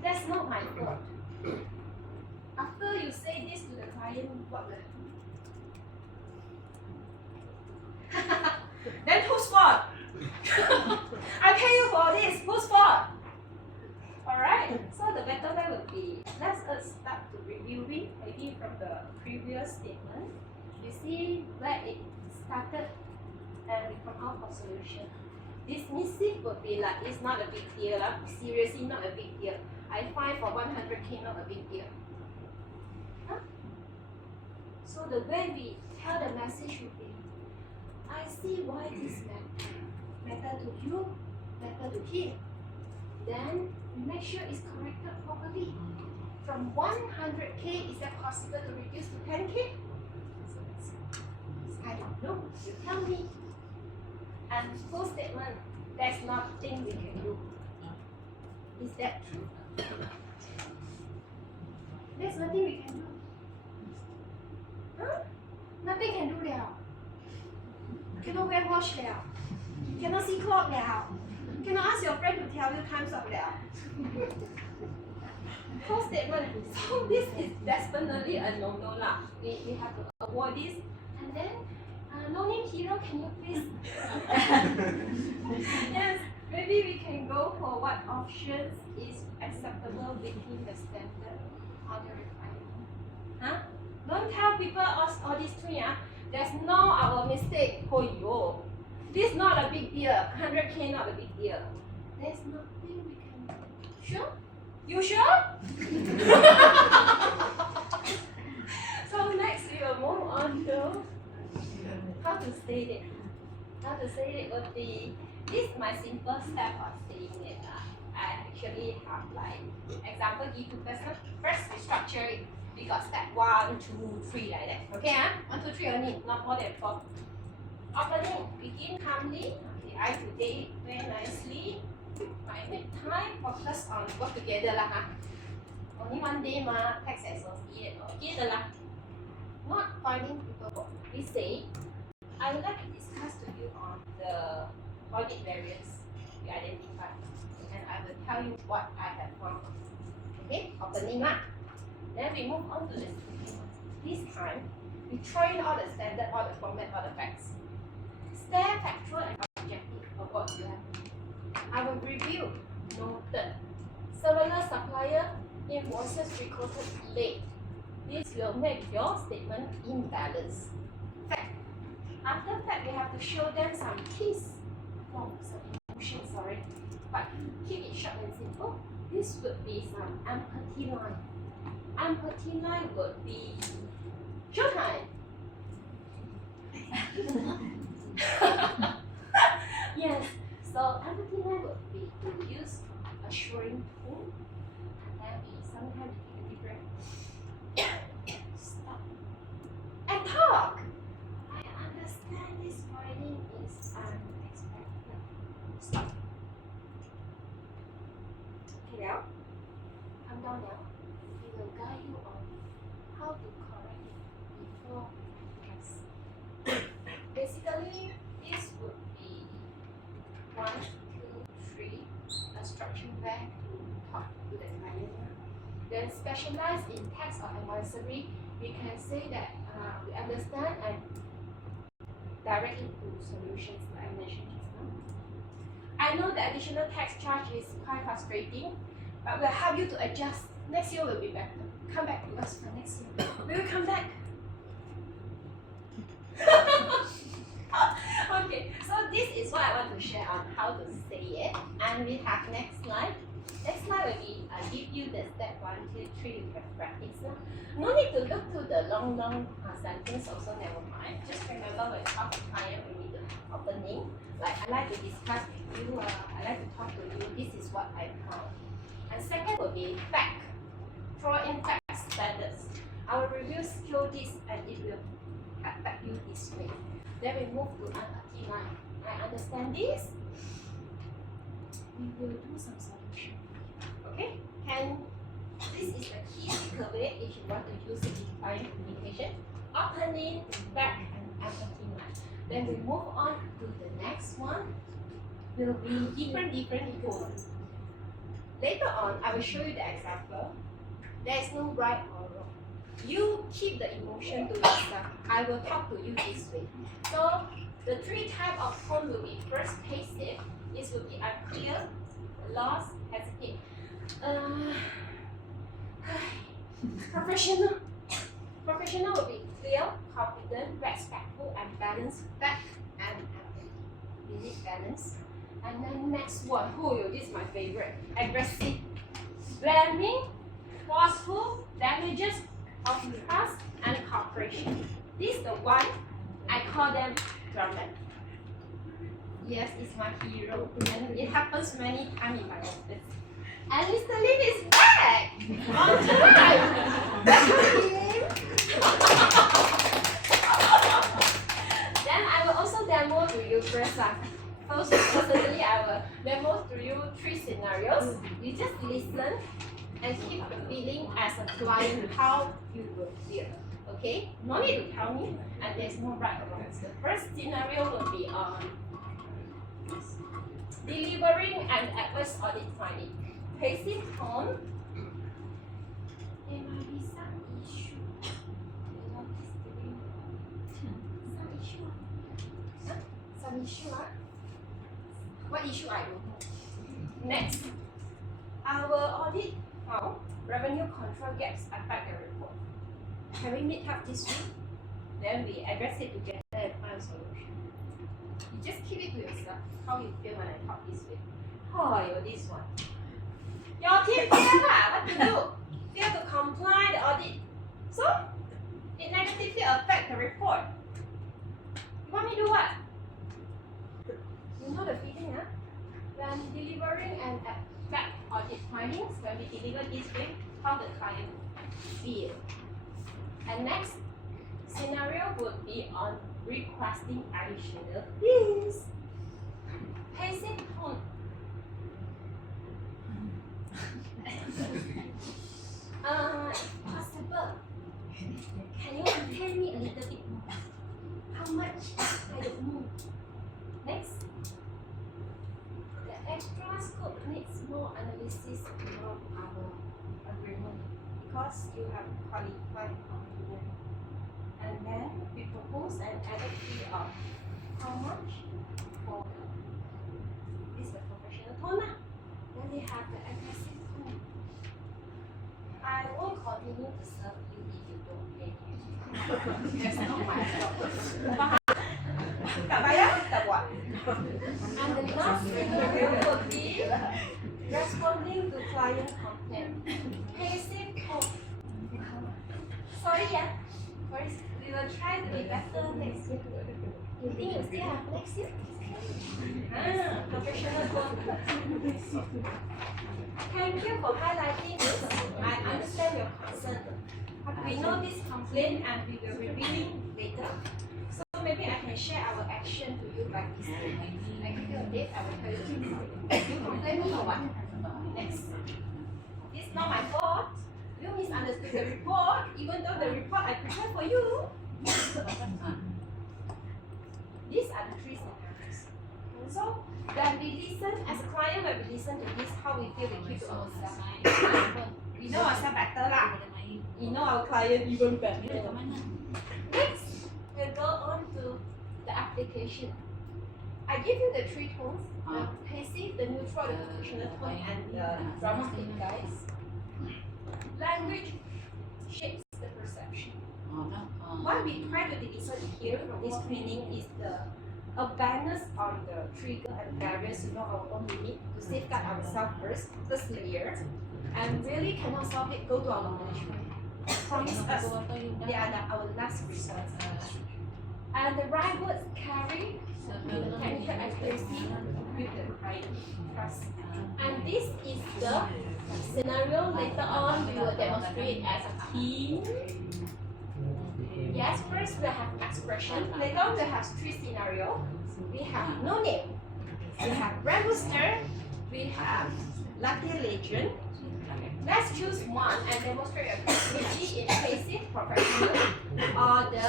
that's not my fault. After you say this to the client, what will happen? Then whose fault? I pay you for this, whose fault? Alright, so the better way would be, let's start to reviewing maybe from the previous statement. You see where it started and we come out for solution. Dismissive would be like, it's not a big deal, seriously not a big deal. I find for 100K not a big deal. Huh? So the way we tell the message would be, I see why this matter to you, matter to him. Then we make sure it's corrected properly. From 100K, is that possible to reduce to 10K? I don't know, you tell me. And full statement, there's nothing we can do. Is that true? There's nothing we can do. Huh? Nothing can do now. Cannot wear watch now. Cannot see clock now. Cannot ask your friend to tell you time's up now. Full statement. So this is definitely a no-no lah. We have to avoid this. And then no name hero, can you please? Yes, maybe we can go for what options is acceptable between the standard or the requirement. Huh? Don't tell people all these three. There's no our mistake. Oh yo, this not a big deal. 100K not a big deal. There's nothing we can do. Sure? You sure? So next we will move on to how to say it. How to say it would be, this is my simple step of saying it. I actually have like example give you first we structure it. We got step 1, 2, 3 like that. Okay, 1, 2, 3 only, not more than 4. Opening, begin calmly. Okay, I today very nicely. My necktie. time, focus on work together lah ha. Only one day ma, tax associate together lah. Not finding people for. We say, I would like to discuss to you on the audit variance we identified, and I will tell you what I have found. Okay, opening lah. Then we move on to the second one. This time, we throw in all the standard, all the format, all the facts. Stare factual and objective of what you have. I will review. Noted. Several supplier invoices recorded late. This will make your statement imbalance. Fact. After fact, we have to show them some keys. No, some emotion, sorry. But keep it short and simple. This would be some empathy line. Empathy line would be showtime. Yes, so empathy line would be to use assuring tone, and then we sometimes take a deep breath. Stop and talk. I understand this finding is unexpected. Stop. Okay, now come down now. We will guide you on how to correct it before practice. Basically, this would be 1, 2, 3 instruction back to talk to the client. Then specialize in tax or advisory, we can say that we understand and direct it to solutions like I mentioned just now. I know the additional tax charge is quite frustrating, but we'll help you to adjust. Next year will be better. Come back to us for next year. Will you come back? Okay, so this is what I want to share on how to say it. And we have next slide. Next slide will be give you the step 1, 2, 3. You can practice. No need to look to the long sentence. Also never mind. Just remember when you talk to client, we need the opening. Like I like to discuss with you. I like to talk to you. This is what I found. And second will be fact. Throw in fact standards. I will review skill this and it will affect you this way. Then we move to empathy line. I understand this. We will do some solution. Okay? This is the key takeaway if you want to use simplifying communication. Opening, back, and empathy line. Then we move on to the next one. Will be different tone. Later on, I will show you the example. There is no right or wrong. You keep the emotion to yourself. I will talk to you this way. So the 3 types of tone will be first passive. This will be unclear, lost, hesitate. Professional. Professional will be clear, confident, respectful, and balanced. Back and empathy. We need balance. And then next one, this is my favorite. Aggressive, blaming, forceful, damages of trust and cooperation. This is the one I call them dramatic. Yes, it's my hero, and it happens many times in my office. And Mr. Lim is back on time. Welcome him. Then I will also demo to you first. First, personally, I will demo to you 3 scenarios. You just listen and keep feeling as a client how you will feel. Okay? No need to tell me, and there's no right or wrong. The first scenario will be delivering an adverse audit finding. Passive tone. There might be some issue. Some issue. Huh? Some issue. What issue I don't know. Next, our audit found revenue control gaps affect the report. Can we meet up this week? Then we address it together and find a solution. You just keep it to yourself, how you feel when I talk this way. This one. Your team fail what to do? Fail to comply the audit. So, it negatively affect the report. You want me to do what? You know the feeling, huh? When delivering an back audit findings, when we deliver this way, how the client feel. And next scenario would be on requesting additional fees. Passive tone. more analysis about our agreement because you have qualified agreement. And then we propose an added fee of how much? For this is the professional tone. Then we have the aggressive tone. I won't continue to serve you if you don't pay me. That's not my job. Tak bayar, tak buat. And the last scenario would be responding to client complaint. Passive tone. Sorry, yeah. First, we will try to be better next year. You think you still have next year? Professional tone. Thank you for highlighting this. I understand your concern. We know this complaint and we will be reviewing later. So maybe I can share our action to you like this. I give you a date, I will tell you. You complain me or what? Next. This is not my fault. You misunderstood the report, even though the report I prepared for you. These are the three scenarios. So when we listen, as a client, when we listen to this, how we feel, we keep to ourselves. We know ourselves better lah. We know our client even better. Next, we'll go on to the application. I give you the three tones: the passive, the neutral, the professional tone, and the dramatic, guys. Language shapes the perception. What we try to elicit here from this training is the awareness on the trigger and barriers to know our own limit, to safeguard ourselves first layer, and really cannot solve it, go to our management. Promise us they are our last resort. And the right words carry the technical accuracy with the client trust. And this is the scenario later on we will demonstrate as a team. Yes, first we have expression. Later on we have three scenarios. We have no name. We have Red Rooster. We have Lucky Legend. Let's choose one and demonstrate your creativity in passive, professional, or the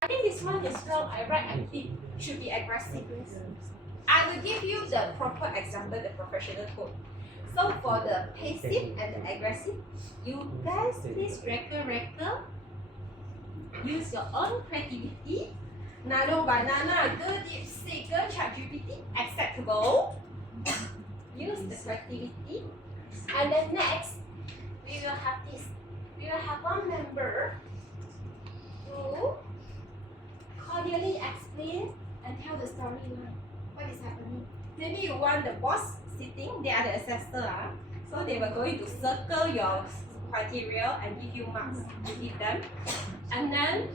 I think this one is wrong. I write I think should be aggressive. I will give you the proper example, the professional code. So for the passive and the aggressive, you guys please record. Use your own creativity. Nano banana, go deep sea, go ChatGPT, acceptable. Use the creativity. And then next, we will have this. We will have one member who cordially explain and tell the storyline. What is happening? Maybe you want the boss sitting, they are the assessor. So they were going to circle your criteria and give you marks. You give them. And then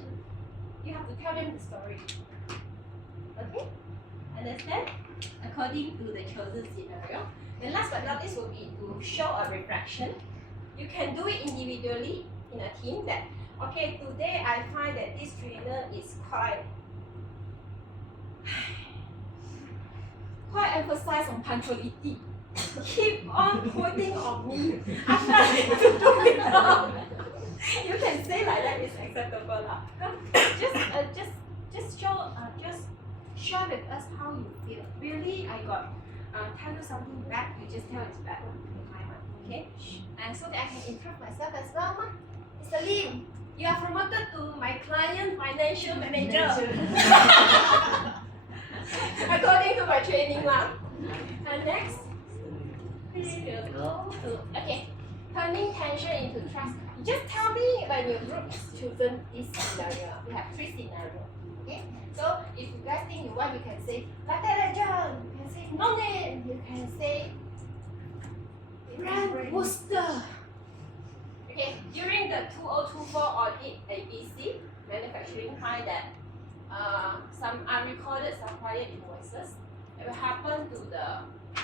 you have to tell them the story. Okay? Understand? According to the chosen scenario. And last but not least will be to show a reflection. You can do it individually in a team that, okay, today I find that this trainer is quite emphasize on punctuality. Keep on quoting on me after I need to do it now. You can say like that is acceptable lah. Just share with us how you feel. Really, I got tell you something bad, you just tell it's bad. Okay? And so that I can improve myself as well. Mr. Lim, you are promoted to my client financial manager. According to my training lah. And next, we will go to turning tension into trust. Just tell me when your group has chosen this scenario. We have three scenarios. Okay? So if you guys think you want, you can say Latte Legend, you can say no name, you can say Brand Booster. Okay, during the 2024 audit ABC, manufacturing find that some unrecorded supplier invoices that will happen to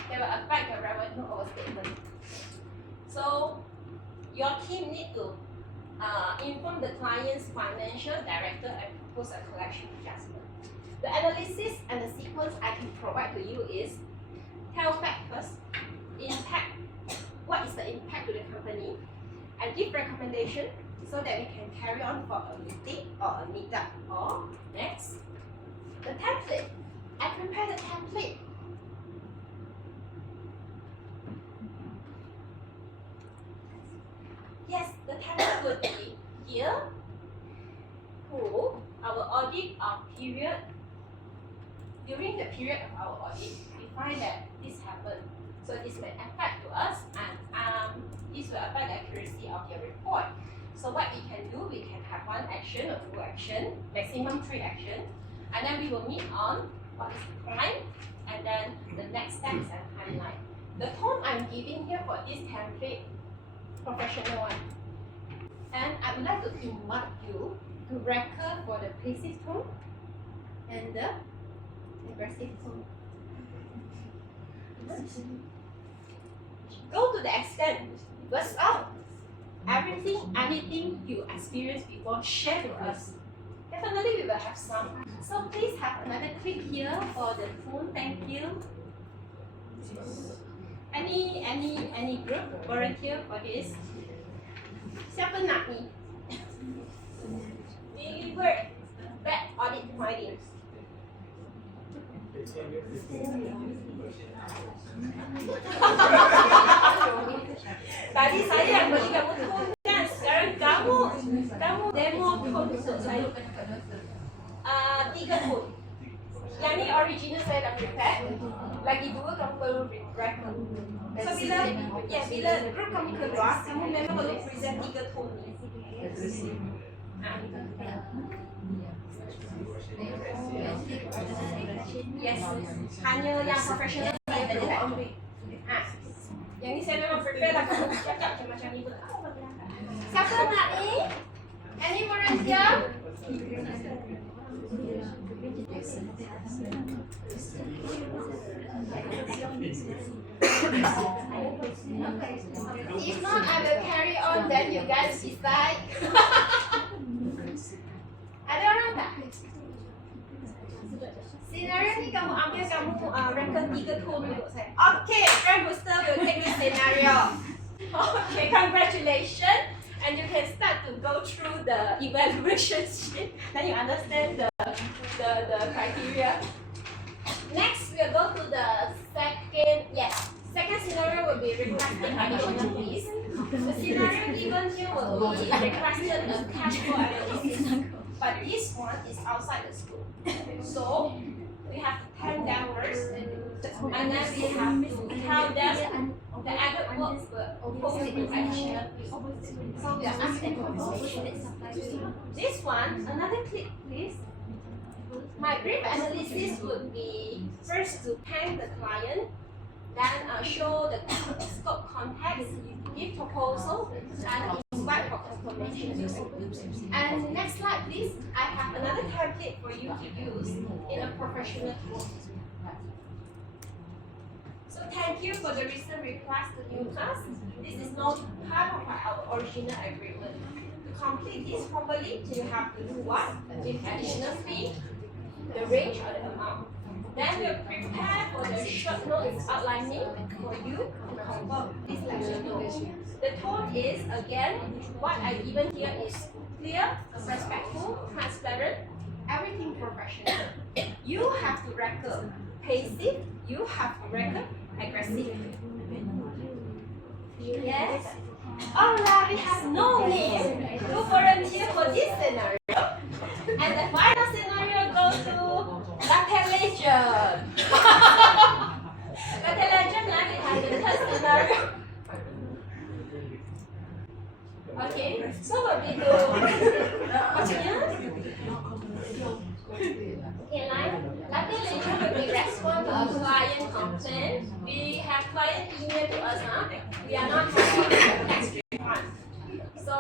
they will affect the revenue overstatement. So your team need to inform the client's financial director and propose a collection adjustment. The analysis and the sequence I can provide to you is tell factors, impact, what is the impact to the company, and give recommendation so that we can carry on for a meeting or a meetup. Or next, the template. I prepare the template. during the period of our audit, we find that this happened. So this may affect to us, and this will affect the accuracy of your report. So what we can do, we can have one action or two action, maximum 3 action, and then we will meet on what is the crime, and then the next steps and timeline. The tone I'm giving here for this template, professional one. And I would like to invite you to record for the passive tone and the aggressive tone. Go to the extent, burst out. Everything, anything you experienced before, share with us. Definitely we will have some. So please have another click here for the tone. Thank you. Any group volunteer for this? Siapa nak ni? Deliver bad audit findings. Tadi saya yang bagi kamu tone kan, sekarang kamu demo tone untuk saya. 3 tone. Yang ni original saya dah prepare. Lagi 2 kamu perlu record. So bila group kamu keluar, kamu memang perlu present 3 tone ni. Yes, hanya yang professional saya boleh ambil. Yang ni saya memang prepare lah, kamu cakap macam ni pun. Siapa nak ni? Any volunteer? If not, I will carry on, then you guys decide. Ada orang tak? Scenario ni kamu ambil, kamu record 3 tone untuk saya. Okay, friend booster will take this scenario. Okay, congratulations. And you can start to go through the evaluation sheet. Then you understand the criteria. Next, we'll go to the second scenario will be requested additional fees. The scenario given here will be requested a cash flow analysis, but this one is outside the school. So we have to tell them first, and then we have to tell them the added work will oppose it with additional fees. So we are asking for this one, another click please. My brief analysis would be first to thank the client, then show the scope context, give proposal, and invite for confirmation. And next slide please, I have another template for you to use in a professional tone. So thank you for the recent request to new class. This is not part of our original agreement. To complete this properly, you have to do what? With additional fee, the range or the amount. Then we'll prepare for the short notes outlining for you to confirm this lecture note. The tone is, again, what I given here is clear, respectful, transparent, everything professional. You have to record passive, you have to record aggressive. Yes? Alright, we have no name to volunteer for this scenario. And the final scenario goes to Latte Legend. Latte Legend, now we have the third scenario. Okay, so what we do? Continue. Okay, Latte Legend will be respond to client complaint. We have client email to us, we are not happy with the tax refund. So,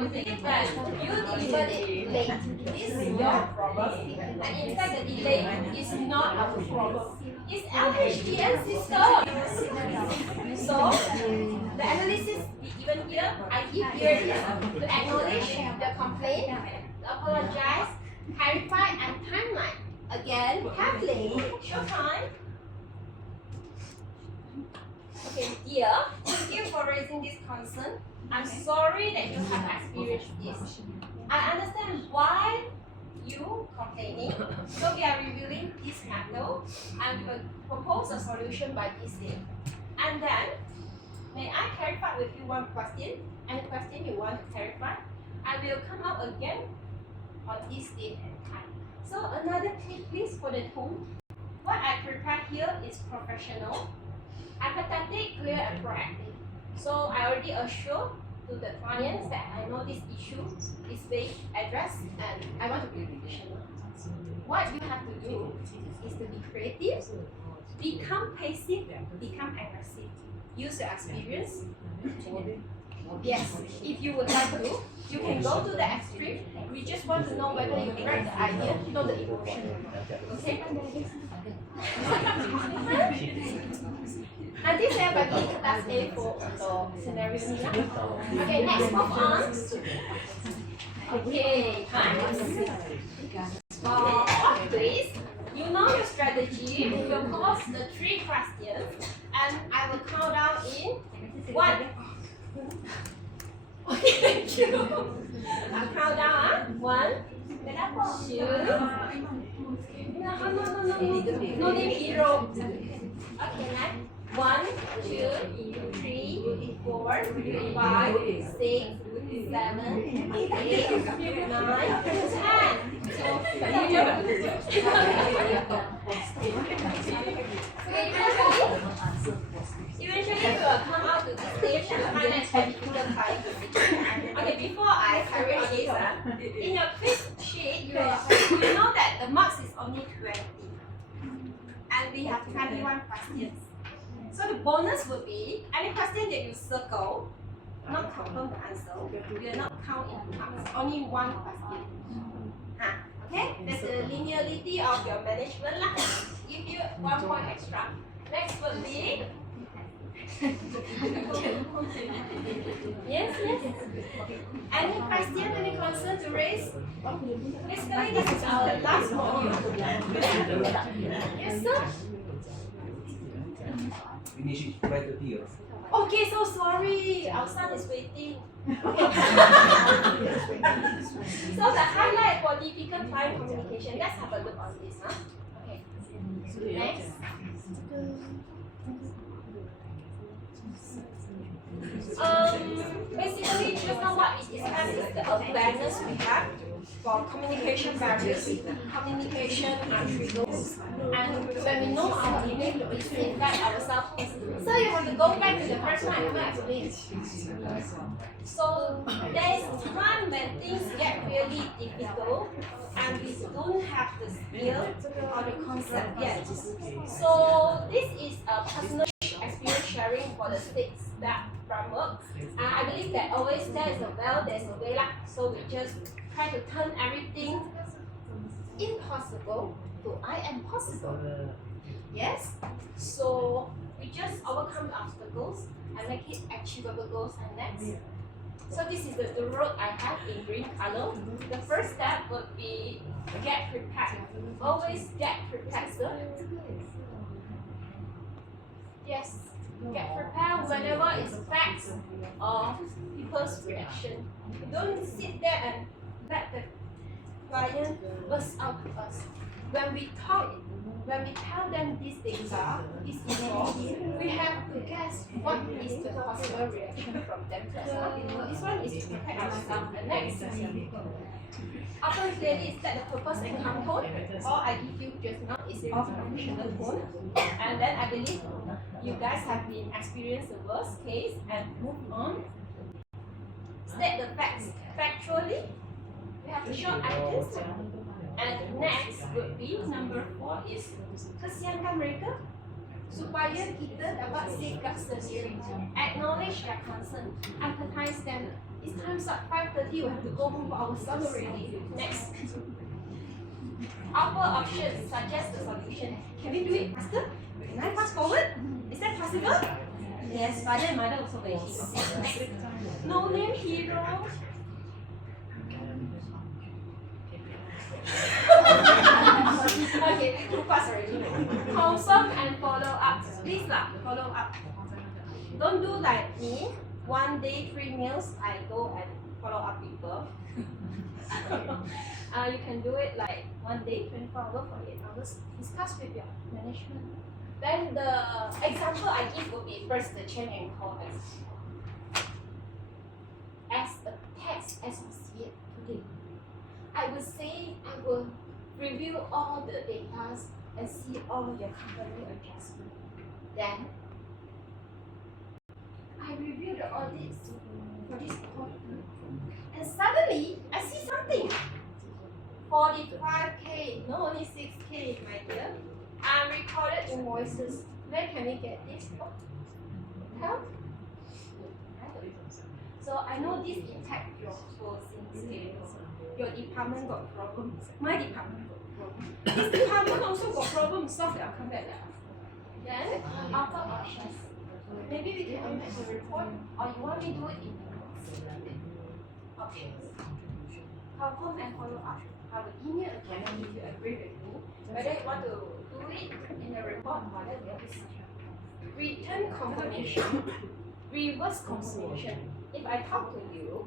believe that you delivered it late. This is your problem. And in fact, the delay is not our problem. It's LHDN system. So, the analysis we given here, I give here is to acknowledge the complaint, to apologize, clarify, and timeline. Again, template, show time. Okay, dear, thank you for raising this concern. I'm sorry that you have experienced this. I understand why you complaining. So we are reviewing this matter and we will propose a solution by this day. And then, may I clarify with you one question? Any question you want to clarify? I will come out again on this date and time. So another tip please for the tone. What I prepared here is professional, empathetic, clear and proactive. So I already assure to the clients that I know this issue is being addressed and I want to be professional. What you have to do is to be creative, become passive, become aggressive. Use your experience. Yes, if you would like to, you can go to the extreme. We just want to know whether you like the idea, not the emotion. Okay? Nanti saya bagi kertas A4 untuk scenario ni lah. Okay, next move on. Okay, please. You know your strategy. We will pose the 3 questions and I will count down in 1. Okay, thank you. I'll count down. 1, 2. No name hero. Okay, next. 1, 2, 3, 4, 5, 6, 7, 8, 9, 10. So eventually we will come out to the stage and highlight particular type. Okay, before I carry on this, in your quiz sheet, you know that the marks is only 20. And we have 21 questions. So the bonus will be any question that you circle, not confirm the answer, will not count into marks. Only 1 question. Okay, that's the linearity of your management lah. Give you 1 point extra. Next will be yes. Any question, any concern to raise? Basically, this is our last module. Yes, sir. Finish it by 30 years. Okay, so sorry, our son is waiting. So the highlight for difficult client communication. Let's have a look on this, huh? Okay. Next. Basically, just now what we discussed is the awareness we have for communication barriers, communication triggers, and when we know our limit, we safeguard ourselves. So you have to go back to the first one I haven't explained. So there is time when things get really difficult and we don't have the skill or the concept yet. So this is a personal experience sharing for the stakes that framework. I believe that always there is a well, there's a way lah. So we just try to turn everything impossible to I am possible. Yes? So we just overcome the obstacles and make it achievable goals and next. So this is the road I have in green color. The first step would be get prepared. Always get prepared, sir. Yes. Get prepared whenever it's facts or people's reaction. Don't sit there and let the client burst out to us. When we tell them these things is involved, we have to guess what is the possible reaction from them first. This one is to protect ourselves. And next, after we clearly set the purpose and calm tone, all I give you just now is all professional tone. And then I believe you guys have been experienced the worst case and move on. State the facts factually. We have to show evidence. And next would be number 4 is kesiankan mereka supaya kita dapat safeguard sendiri. Acknowledge their concern, empathize them. It's time's up 5:30. We have to go home for our son already. Next. Offer options, suggest the solution. Can we do it faster? Can I fast forward? Is that possible? Yes, father and mother also waiting. Next. No name hero. Okay, too fast already. Confirm and follow up. Please lah, follow up. Don't do like me. 1 day, 3 meals. I go and follow up people. You can do it like 1 day, 24 hours, 48 hours. Discuss with your management. Then the example I give will be first the change and call as a text as we see it today. I would say I will review all the data and see all your company adjustment. Then I review the audits for this quarter, and suddenly I see something. 45K, no, only 6K, my dear. Unrecorded invoices. Where can we get this from? Help? So I know this impact your closing scale. Your department got problem. My department got problem. This department also got problem. Solve the outcome back. Then after options, maybe we can amend the report, or you want me to do it in options. Confirm and follow up. I will email again if you agree with me whether you want to do it in the report or whether you want to return confirmation, reverse confirmation. If I talk to you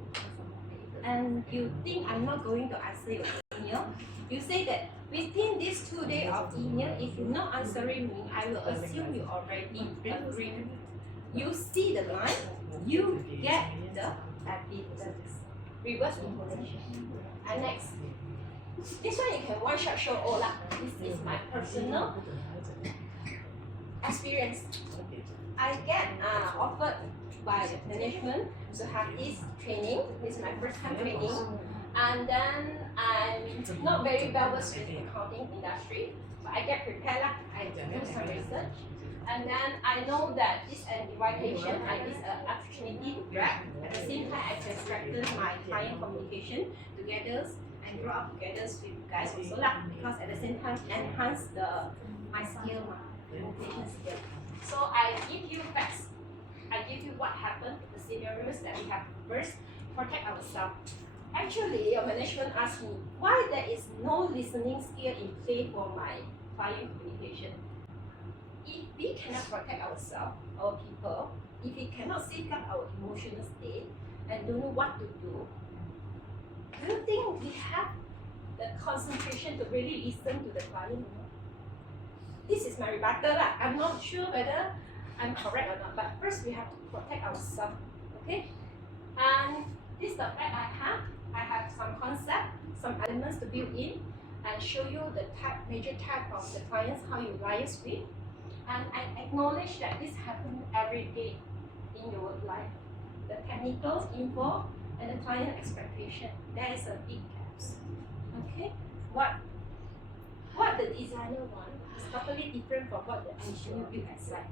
and you think I'm not going to answer your email, you say that within these 2 days of email, if you're not answering me, I will assume you already agreed. You see the line, you get the evidence. Reverse information. And next, this one you can one shot show all lah. This is my personal experience. I get offered by the management to have this training. This is my first time training, and then I'm not very well versed with the accounting industry, but I get prepared lah. I do some research, and then I know that this is an invitation, this is an opportunity to grab. At the same time, I can strengthen my client communication together and grow up together with you guys also lah. Because at the same time, enhance my skill, my communication skill. So I give you facts. I give you what happened, the scenarios that we have to first protect ourselves. Actually, your management asked me why there is no listening skill in play for my client communication. If we cannot protect ourselves, our people, if we cannot safeguard our emotional state and don't know what to do you think we have the concentration to really listen to the client? This is my rebuttal lah. I'm not sure whether I'm correct or not, but first we have to protect ourselves, okay? And this is the fact I have some concept, some elements to build in and show you the major type of the clients, how you liaise with. And I acknowledge that this happens every day in your life. The technical involved and the client expectation, there is a big gaps, okay? What the designer wants is totally different from what the engineer built aside.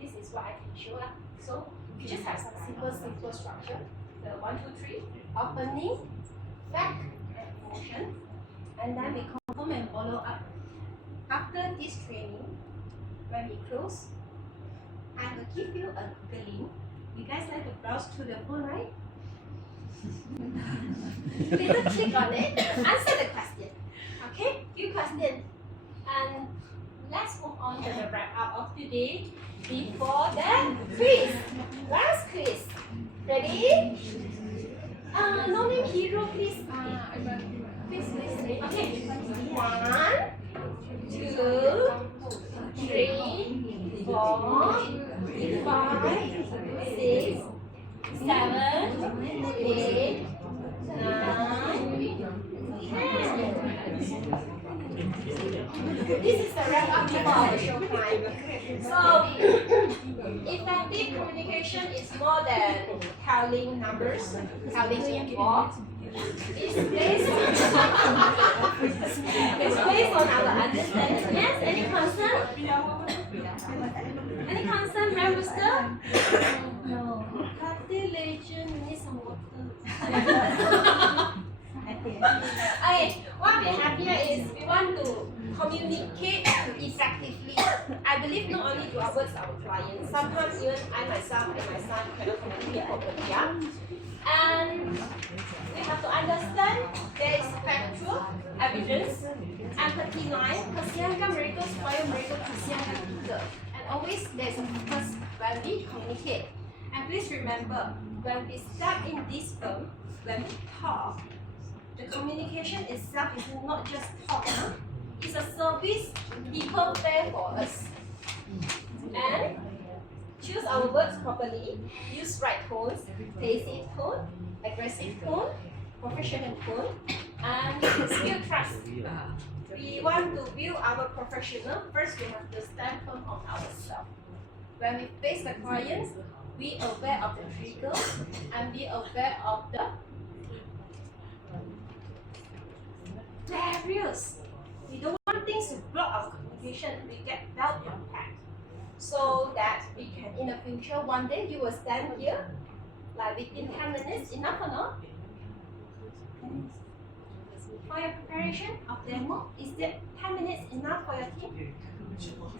This is what I can show lah. So we just have some simple structure. The 1, 2, 3, opening, back, and motion, and then we confirm and follow up. After this training, when we close, I will give you a Google link. You guys like to browse through the phone, right? Little click on it, answer the question. Okay, few questions. And let's move on to the wrap up of today. Before the quiz. Last quiz. Ready? No name hero, please. Please. Okay. 1, 2, 3, 4, 5, 6, 7, 8, 9, 10. This is the wrap up before the show time. So, effective communication is more than telling numbers, telling info. It's based on our understanding. Yes, any concern? Any concern, Brand Rooster? No. Party legend, you need some water. Okay, what we have here is we want to communicate effectively. I believe not only towards our clients, sometimes even I myself and my son cannot communicate properly. Yeah? And we have to understand there is factual evidence, empathy line, kasihankan mereka supaya mereka kasihankan kita. And always there's a purpose when we communicate. And please remember, when we step in this firm, when we talk, the communication itself is not just talk, it's a service people pay for us. And choose our words properly, use right tones, passive tone, aggressive tone, professional tone, and build trust. We want to build our professional. First, we have to stand firm on ourselves. When we face the clients, be aware of the triggers and be aware of the barriers. We don't want things to block our communication. We get well prepared so that we can, in the future, one day you will stand here, like within 10 minutes, enough or not? For your preparation of demo, is that 10 minutes enough for your team? Sure.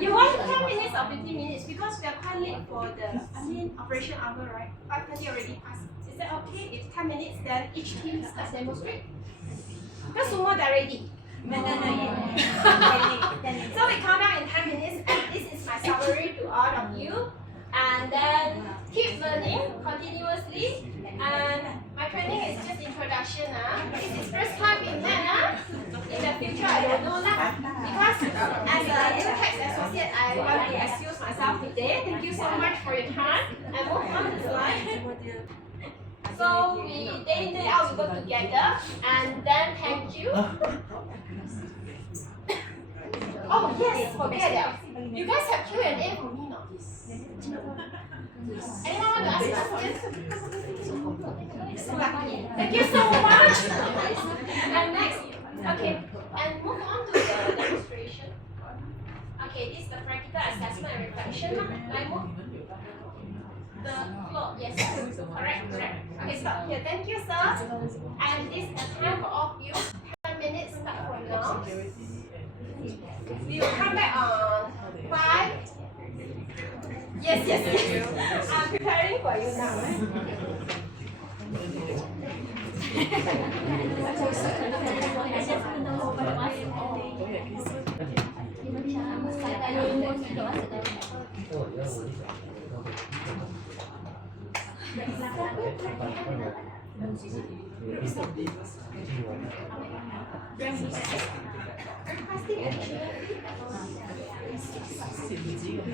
You want 10 minutes or 15 minutes because we are quite late for the operation hour, right? 5:30 already passed. Is that okay? If 10 minutes, then each team starts demonstrate. Because tomorrow they're ready. So we count down in 10 minutes, and this is my summary to all of you. And then keep learning continuously. And my training is just introduction. This is first time we met. In the future, I don't know lah. Because as a new tax associate, I want to excuse myself today. Thank you so much for your time. And move on the slide. So we day in day out we work together, and then thank you. Oh yes, forget it. You guys have Q&A for me, not this. Anyone want to ask questions? Thank you so much. And next, okay, and move on to the demonstration. Okay, this is the practical assessment and reflection. I move the floor. Yes, correct. Okay, stop here. Thank you, sir. And this is the time for all of you. 10 minutes start from now. We will come back on 5. Yes. I'm preparing for you now.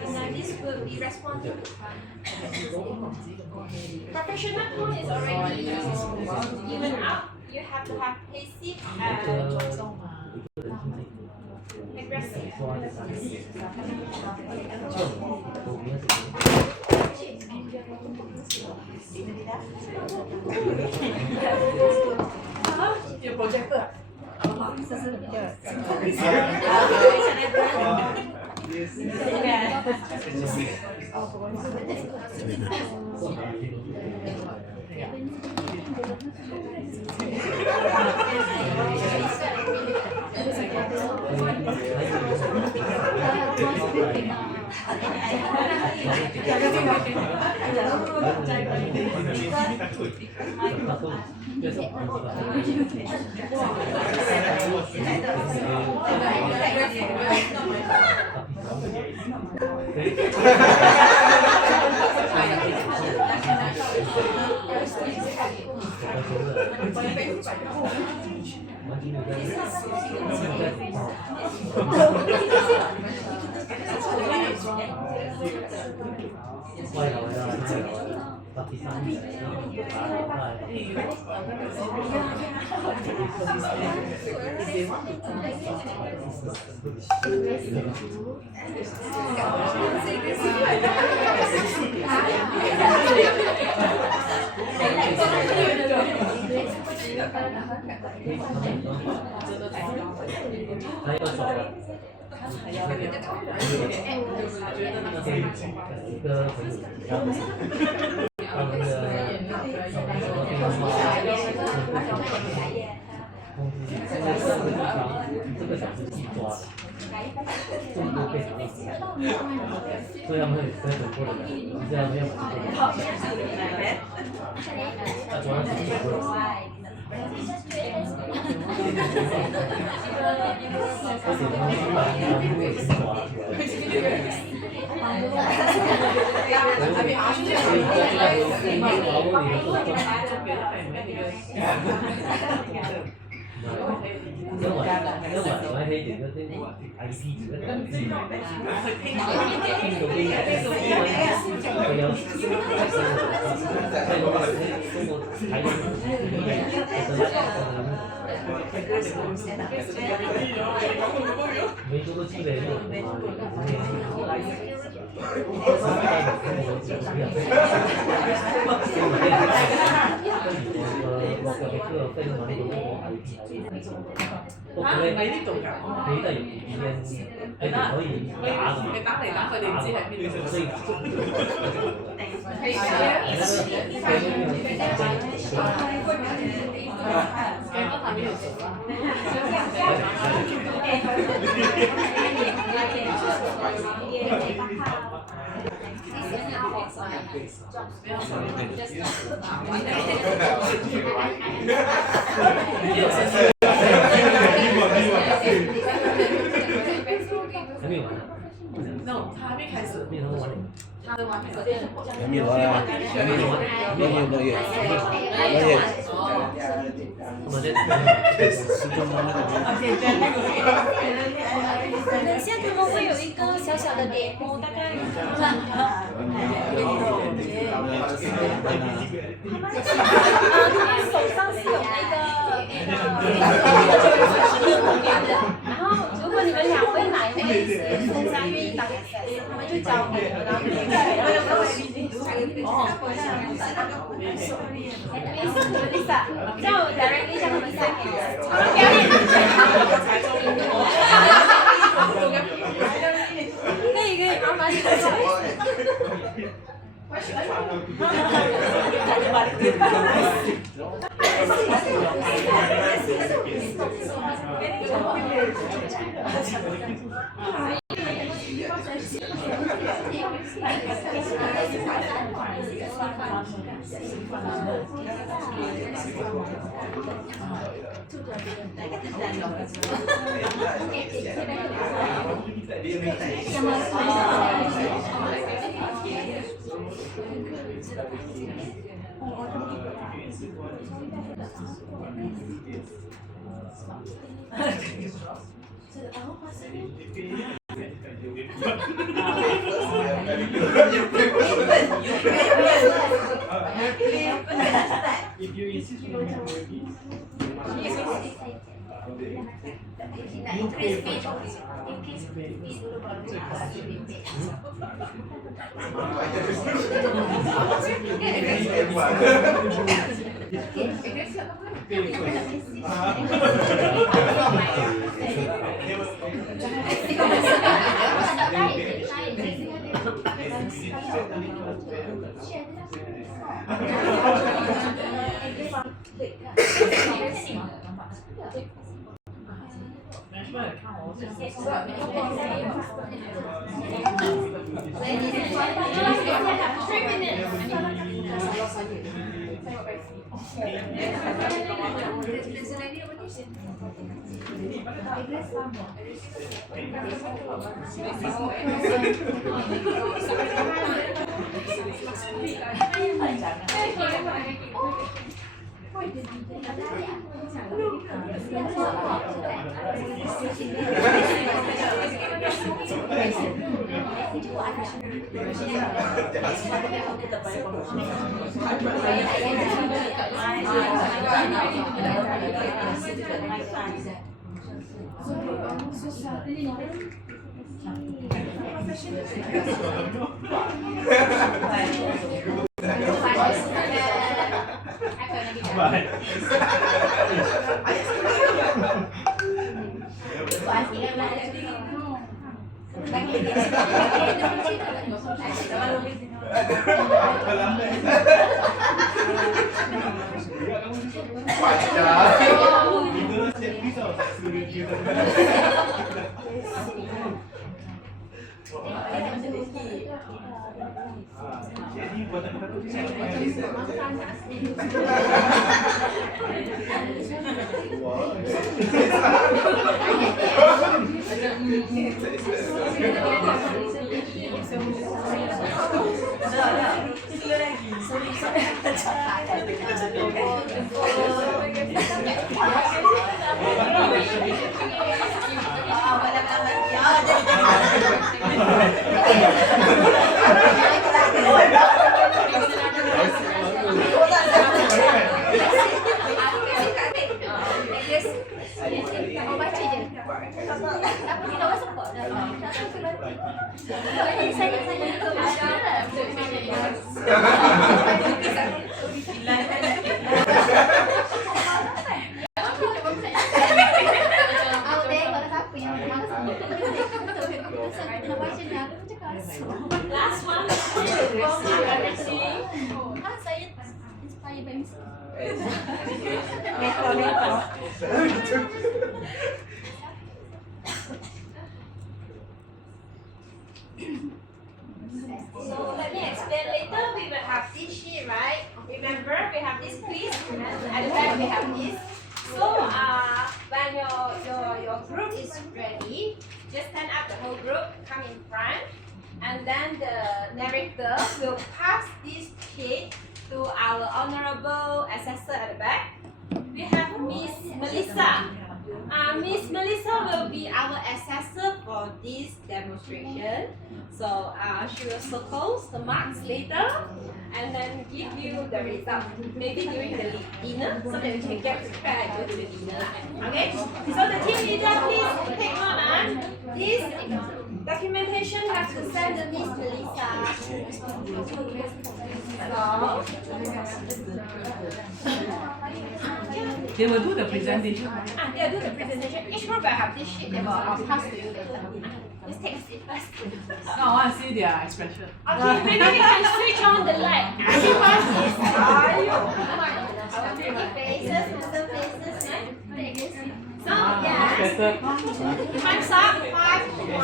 Now this will be responsive. Professional tone is already given out. You have to have passive and aggressive. Your projector. 因為我喺起嗰啲 IP 字咧，聽到啲佢有美國都知你呢唔係呢度㗎，你都係你哋可以打㗎，你打嚟打去，你唔知喺邊度，所以还没有完呢。No， 他还没开始。没有完了。他的完还没有啊，还没有完，没有。我们等下他们会有一个小小的 demo， 大概他们手上是有那个然后如果你们两位哪一位是身家愿意当 access， 他们就教你们，然后你们Lisa， 这样我 directly 向他们下给可以，麻烦你 Kau baca je. Tapi tidak orang support dah. Saya last one. Saya inspired by Miss. So let me explain later. We will have this sheet, right? Remember, we have this quiz. At the back, we have this. So when your group is ready, just stand up the whole group, come in front, and then the narrator will pass this sheet to our honorable assessor at the back. We have Miss Melissa. Miss Melissa will be our assessor for this demonstration. So she will circle the marks later and then give you the result. Maybe during the dinner so that we can get prepared and go to the dinner. Okay? So the team leader, please take note. This documentation has to send to Miss Melissa. They will do the presentation. They'll do the presentation. Each group will have this sheet that I'll pass to you later. Just take a seat first. Now I want to see their expression. Okay, maybe we can switch on the light. Everyone is pretty faces, handsome faces, right? So, yes. Time's up. 5 to 1.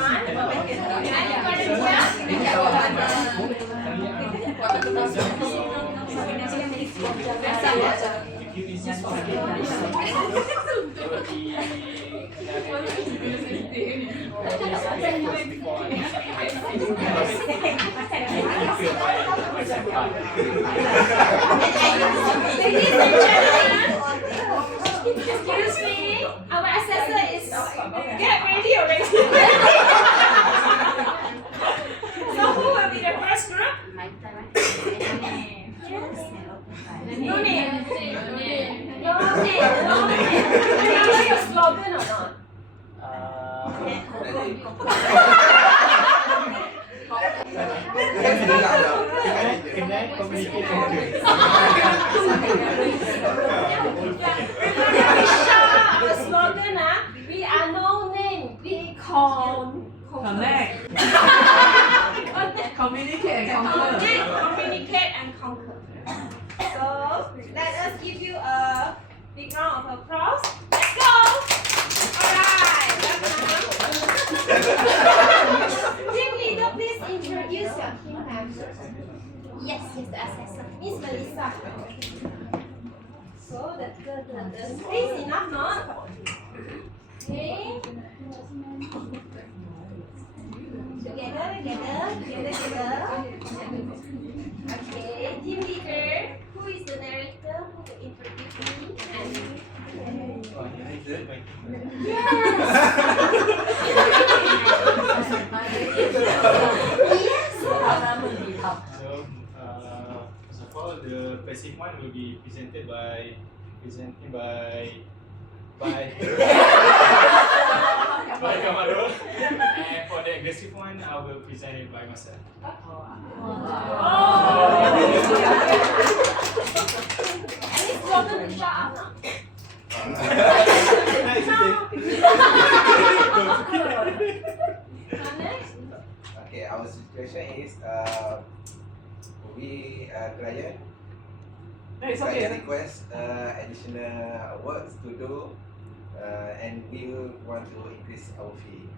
Ladies and gentlemen, excuse me, our assessor is get ready already. So who will be the first group? No name. Remember your slogan or not? Our slogan, we are no name, we Connect. Communicate and conquer. Communicate and conquer. So let us give you a big round of applause. Let's go! Alright, welcome. Team leader, please introduce your team members. Yes, the assessor. Miss Melissa. So the space enough, not? Okay. Together. Okay, team leader, who is the narrator who will introduce me? Yes. So, first of all, the passive one will be presented by Kamarul, and for the aggressive one, I will present it by myself. Any slogan to shut up now? Next. Okay, our situation is we client request additional works to do, and we will want to increase our fee.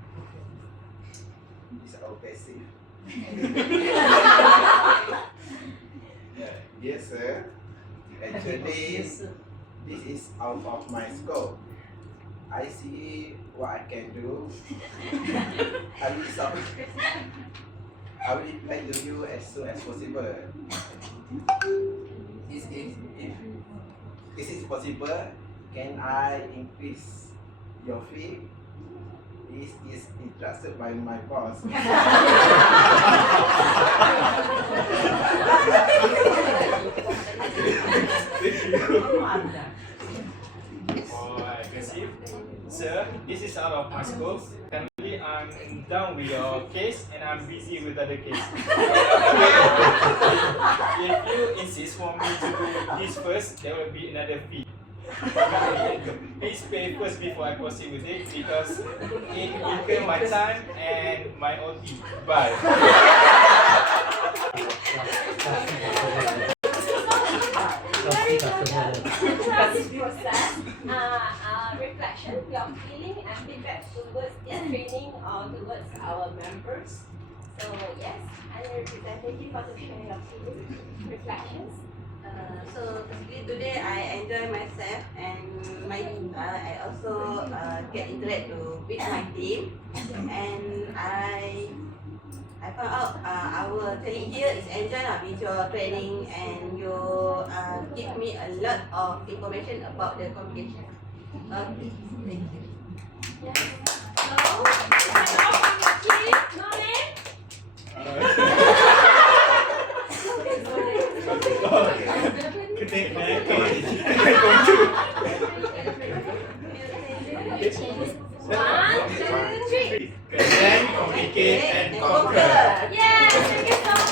This is our passive. Yes, sir. Actually, this is out of my scope. I see what I can do. I will reply to you as soon as possible. If this is possible, can I increase your fee? This is instructed by my boss. For aggressive, sir, this is out of my scope. Currently, I'm down with your case and I'm busy with other case. If you insist for me to do this first, there will be another fee. Please pay first before I proceed with it because it will pay my time and my OT. Bye. This process, reflection, your feeling and feedback towards this training or towards our members. So yes, I'm a representative for to share your feelings, reflections. So basically today I enjoy myself and I also get interact with my team and I found out our training here is enjoy with your training and you give me a lot of information about the communication. Okay, thank you. Yes. So, no name? One, two, three. Present, communicate, and conquer. Yes, thank you so much.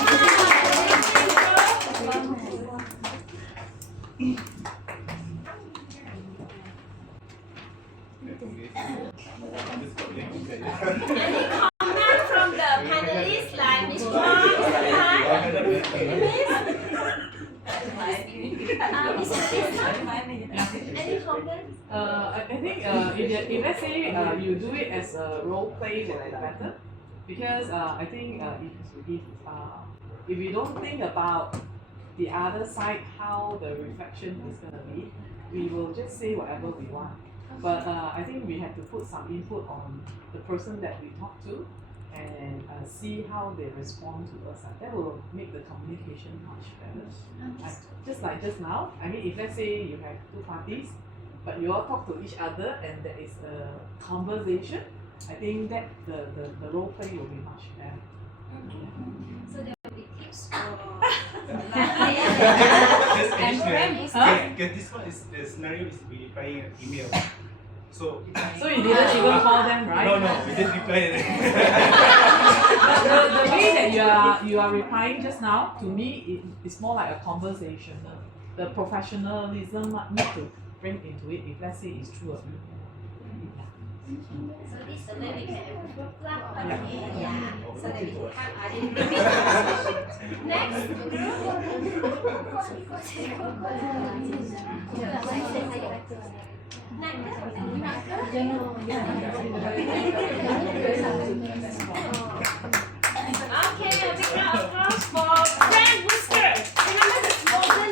Any comment from the panelists like Miss Chua, Mr. Han, Miss any comments? I think if let's say you do it as a role play, will be better, because I think if we don't think about the other side, how the reflection is gonna be, we will just say whatever we want. But I think we have to put some input on the person that we talk to and see how they respond to us. That will make the communication much better. Just like just now, I mean, if let's say you have two parties, but you all talk to each other and there is a conversation, I think that the role play will be much better. So there will be tips for Just additional, because this one is the scenario is we replying an email. So you didn't even call them, right? no, we didn't reply it. The way that you are replying just now, to me, it's more like a conversation. The professionalism need to bring into it if let's say it's true of you. So this is the way we can improve lah. Yeah. So that we can have identity. Next Okay, a big round of applause for Brand Booster. Remember the slogan?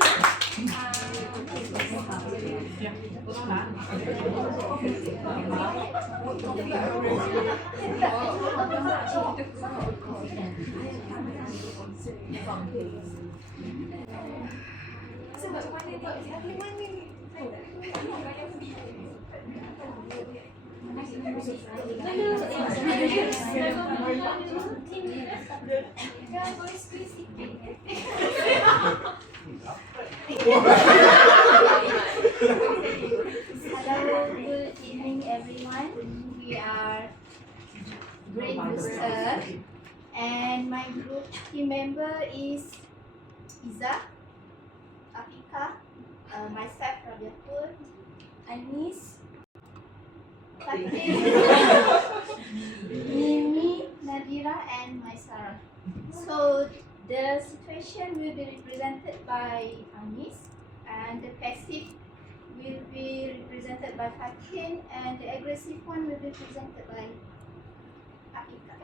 Hello, good evening everyone. We are Brain Booster and my group team member is Iza, Afika, myself Rabiatul, Anis, Fatih, Mimi, Nadira and Maisara. So the situation will be represented by Anis and the passive will be represented by Fatin and the aggressive one will be presented by Afika.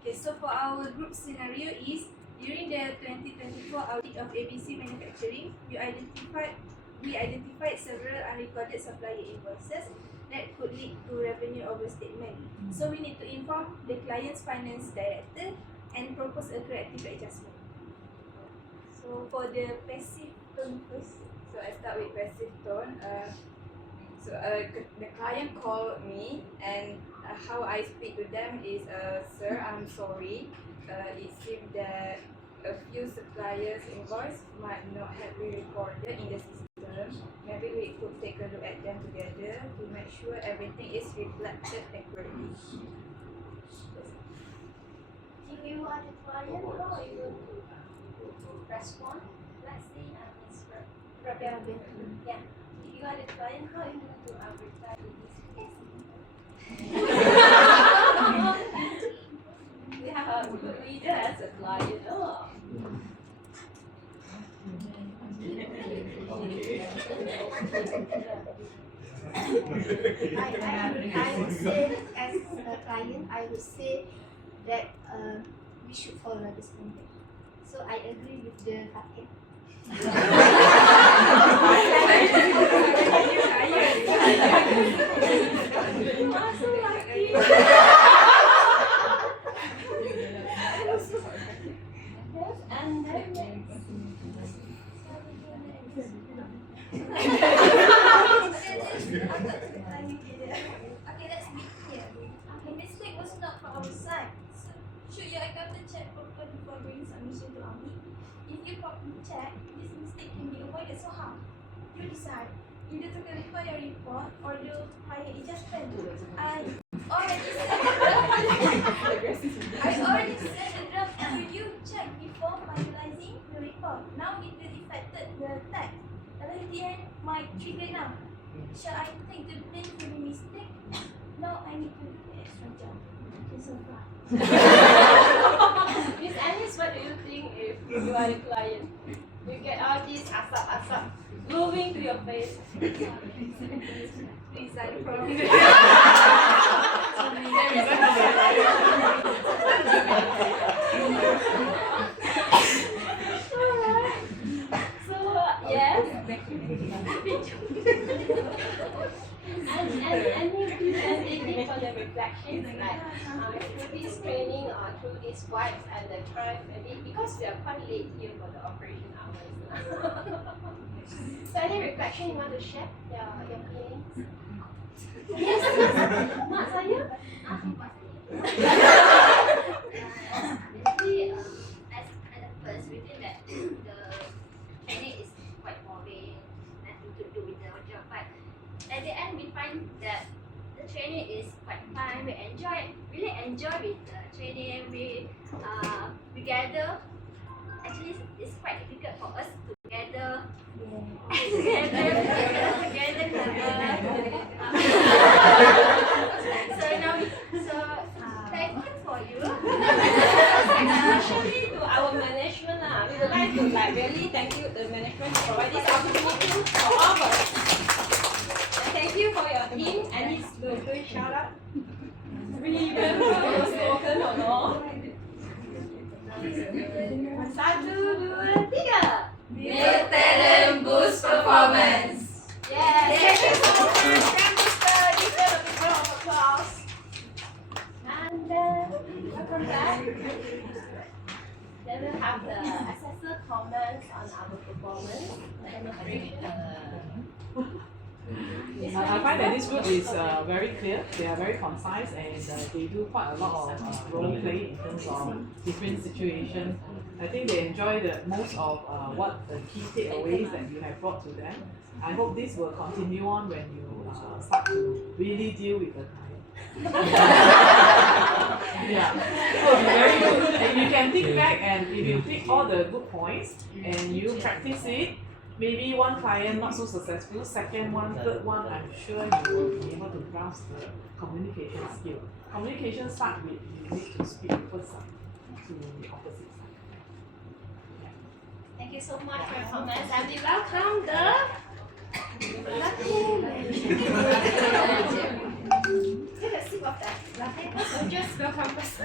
Okay, so for our group scenario is during the 2024 audit of ABC Manufacturing, we identified several unrecorded supplier invoices that could lead to revenue overstatement. So we need to inform the client's finance director and propose a corrective adjustment. So for the passive tone first, so I start with passive tone. The client called me and how I speak to them is, sir, I'm sorry. It seems that a few suppliers' invoice might not have been recorded in the system. term, maybe we could take a look at them together to make sure everything is reflected accurately. If you are the client, how are you going to respond? Let's say it's Rebecca. Yeah. If you are the client, how are you going to reply to this case? We have a good leader as a client. Oh. I would say, as a client, I would say that we should follow the standard. So I agree with the Fatih. You are so lucky. Yes, and then Okay, let's be clear. The mistake was not from our side. So, should your accountant check properly before bringing submission to audit? If you properly check, this mistake can be avoided. So how? You decide. Either to clarify your report or you hire adjustment. I already sent the draft to you. Check before finalizing the report. Now it will affected the tax. LHDN might trigger now. Shall I take the blame for the mistake? No, I need to do the extra job. Okay, so far. Miss Alice, what do you think if you are the client? You get all this asap moving to your face. Resign from So yes. and thinking for the reflections like through this training or through these wipes and the drive maybe because we are quite late here for the operation hours. So any reflection you want to share? Your feelings? Yes. Mak saya? Basically, as at first we think that the training is quite boring, nothing to do with our job. But at the end, we find that the training is quite fun. We really enjoy with the training. We gather. Actually, it's quite difficult for us to gather. Together. So thankful for you. Especially to our management, we would like to really thank you the management for providing this opportunity for all of us. And thank you for your team and his good shout out. Really well spoken or no? 1, 2, 3. Build talent, boost performance. Yes. Thank you so much. Thank you, sir. Give them a big round of applause. And welcome back. Then we'll have the assessor comments on our performance demonstration. I find that this group is very clear, they are very concise, and they do quite a lot of role play in terms of different situations. I think they enjoy the most of what the key takeaways that you have brought to them. I hope this will continue on when you start to really deal with the client. Yeah, it will be very good. And you can think back, and if you pick all the good points and you practice it, maybe one client not so successful, second one, third one, I'm sure you will be able to grasp the communication skill. Communication starts with you need to speak first to the opposite side. Thank you so much for your comments and we welcome the Take a sip of that latte first or just welcome first?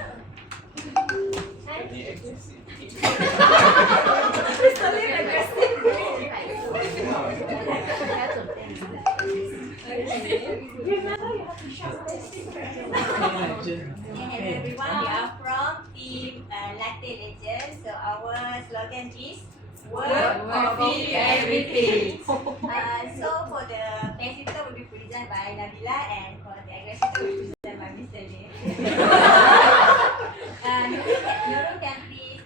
Remember you have to shout Hello everyone, we are from team Latte Legend. So our slogan is work, coffee, everything. So for the pen system will be presented by Nabila, and for the English system will be presented by Mr. Lee. Nurul, can please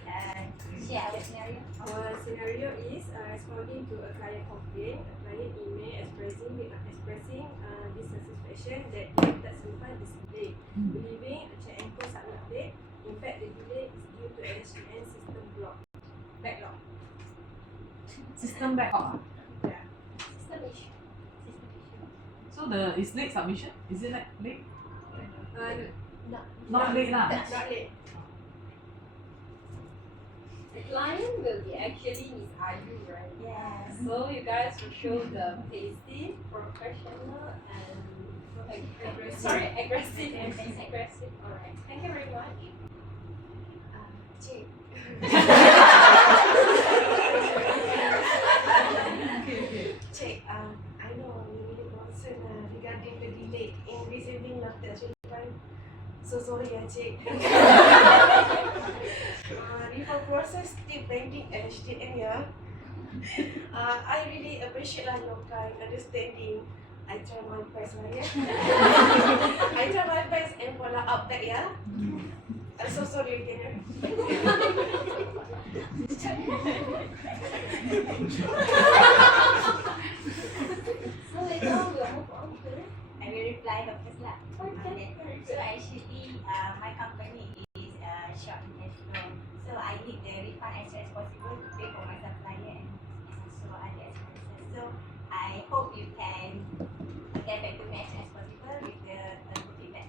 share our scenario? Our scenario is responding to a client complaint, a client email expressing dissatisfaction that the tak sempat is delayed, believing a check and code submitted. In fact, the delay is due to LHDN system backlog. System backlog. Yeah. System issue. So is late submission? Is it late? Not Not late lah. Not late. The client will be actually Miss Ayu, right? Yes. So you guys will show the pasty, professional and aggressive. Sorry, aggressive and aggressive. Alright. Thank you very much. Cik. Check. I know you really concerned regarding the delay in receiving notice. So sorry, Cik. Before process still pending LHDN, yeah. I really appreciate your kind understanding. I try my best, yeah. I try my best and follow up that, yeah. I'm so sorry again. So later we'll move on to I will reply her first lah. okay. So actually, my company is short in cash flow. So I need the refund as soon as possible to pay for my supplier and also other expenses. So I hope you can get back to me as soon as possible with the good feedback.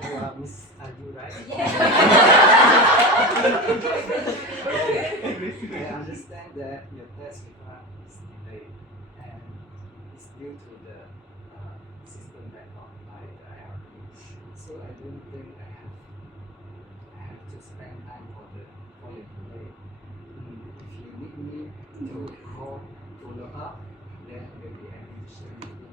You are Miss Ayu, right? I understand that your test refund is delayed and it's due to the system backlog by the IRP. So I don't think I have to spend time for your delay. If you need me to call follow up, then maybe I will share with you.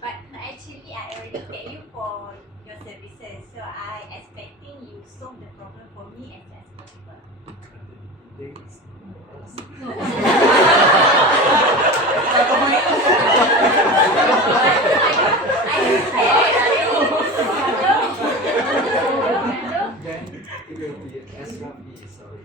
But actually, I already paid you for your services, so I expecting you solve the problem for me as soon as possible. The delay is then it will be extra fee, sorry.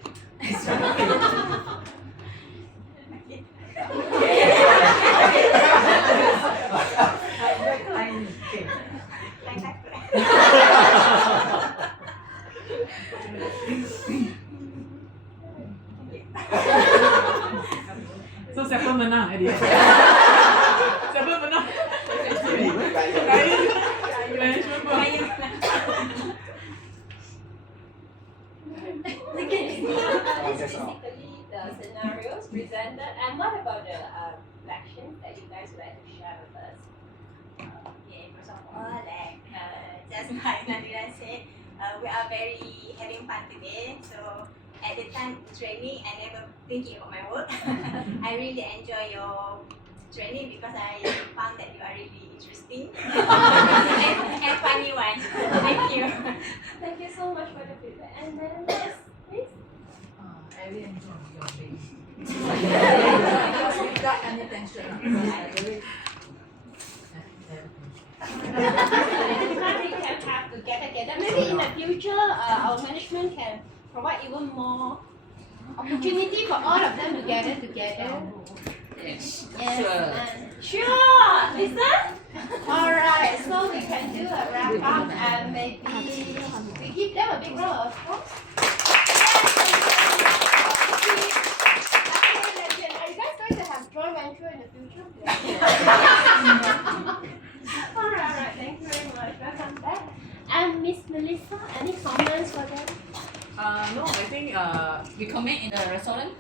So siapa menang at the end? Siapa menang? Management pun. Okay, this is basically the scenarios presented. And what about the reflections that you guys would like to share with us? Okay, first of all, just like Nadira said, we are very having fun today. So at the time training, I never thinking about my work. I really enjoy your training because I found that you are really interesting and funny one. Thank you. Thank you so much for the feedback. And then yes, please. I really enjoy your day. Because without any tension, because I really Next time we can have to get together. Maybe in the future, our management can provide even more opportunity for all of them to gather together. yes. Yes. Sure. Listen. All right. So we can do a wrap up and maybe we give them a big round of applause. Are you guys going to have joint venture in the future? All right. Thank you very much. Welcome back. And Miss Melissa, any comments for them? No, I think We comment in the restaurant.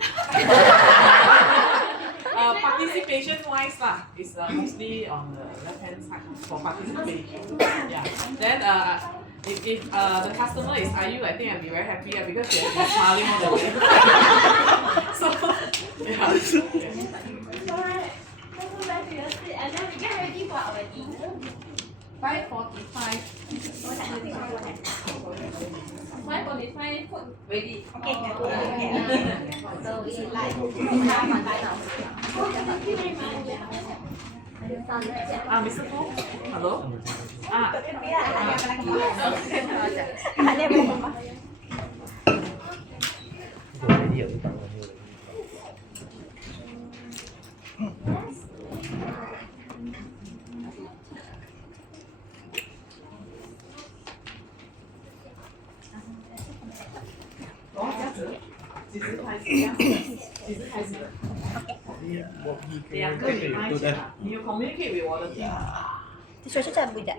participation wise lah, is mostly on the left hand side for participation. Yeah. Then if the customer is Ayu, I think I'll be very happy because they are smiling all the way. So yeah. Alright, let's go back to your seat and then we get ready for our dinner. 5:45. 5:45 food ready. Okay. So we like. Thank you very much. Mr. Fu, hello.你有 communicate with 我的 team。你说是这样不的。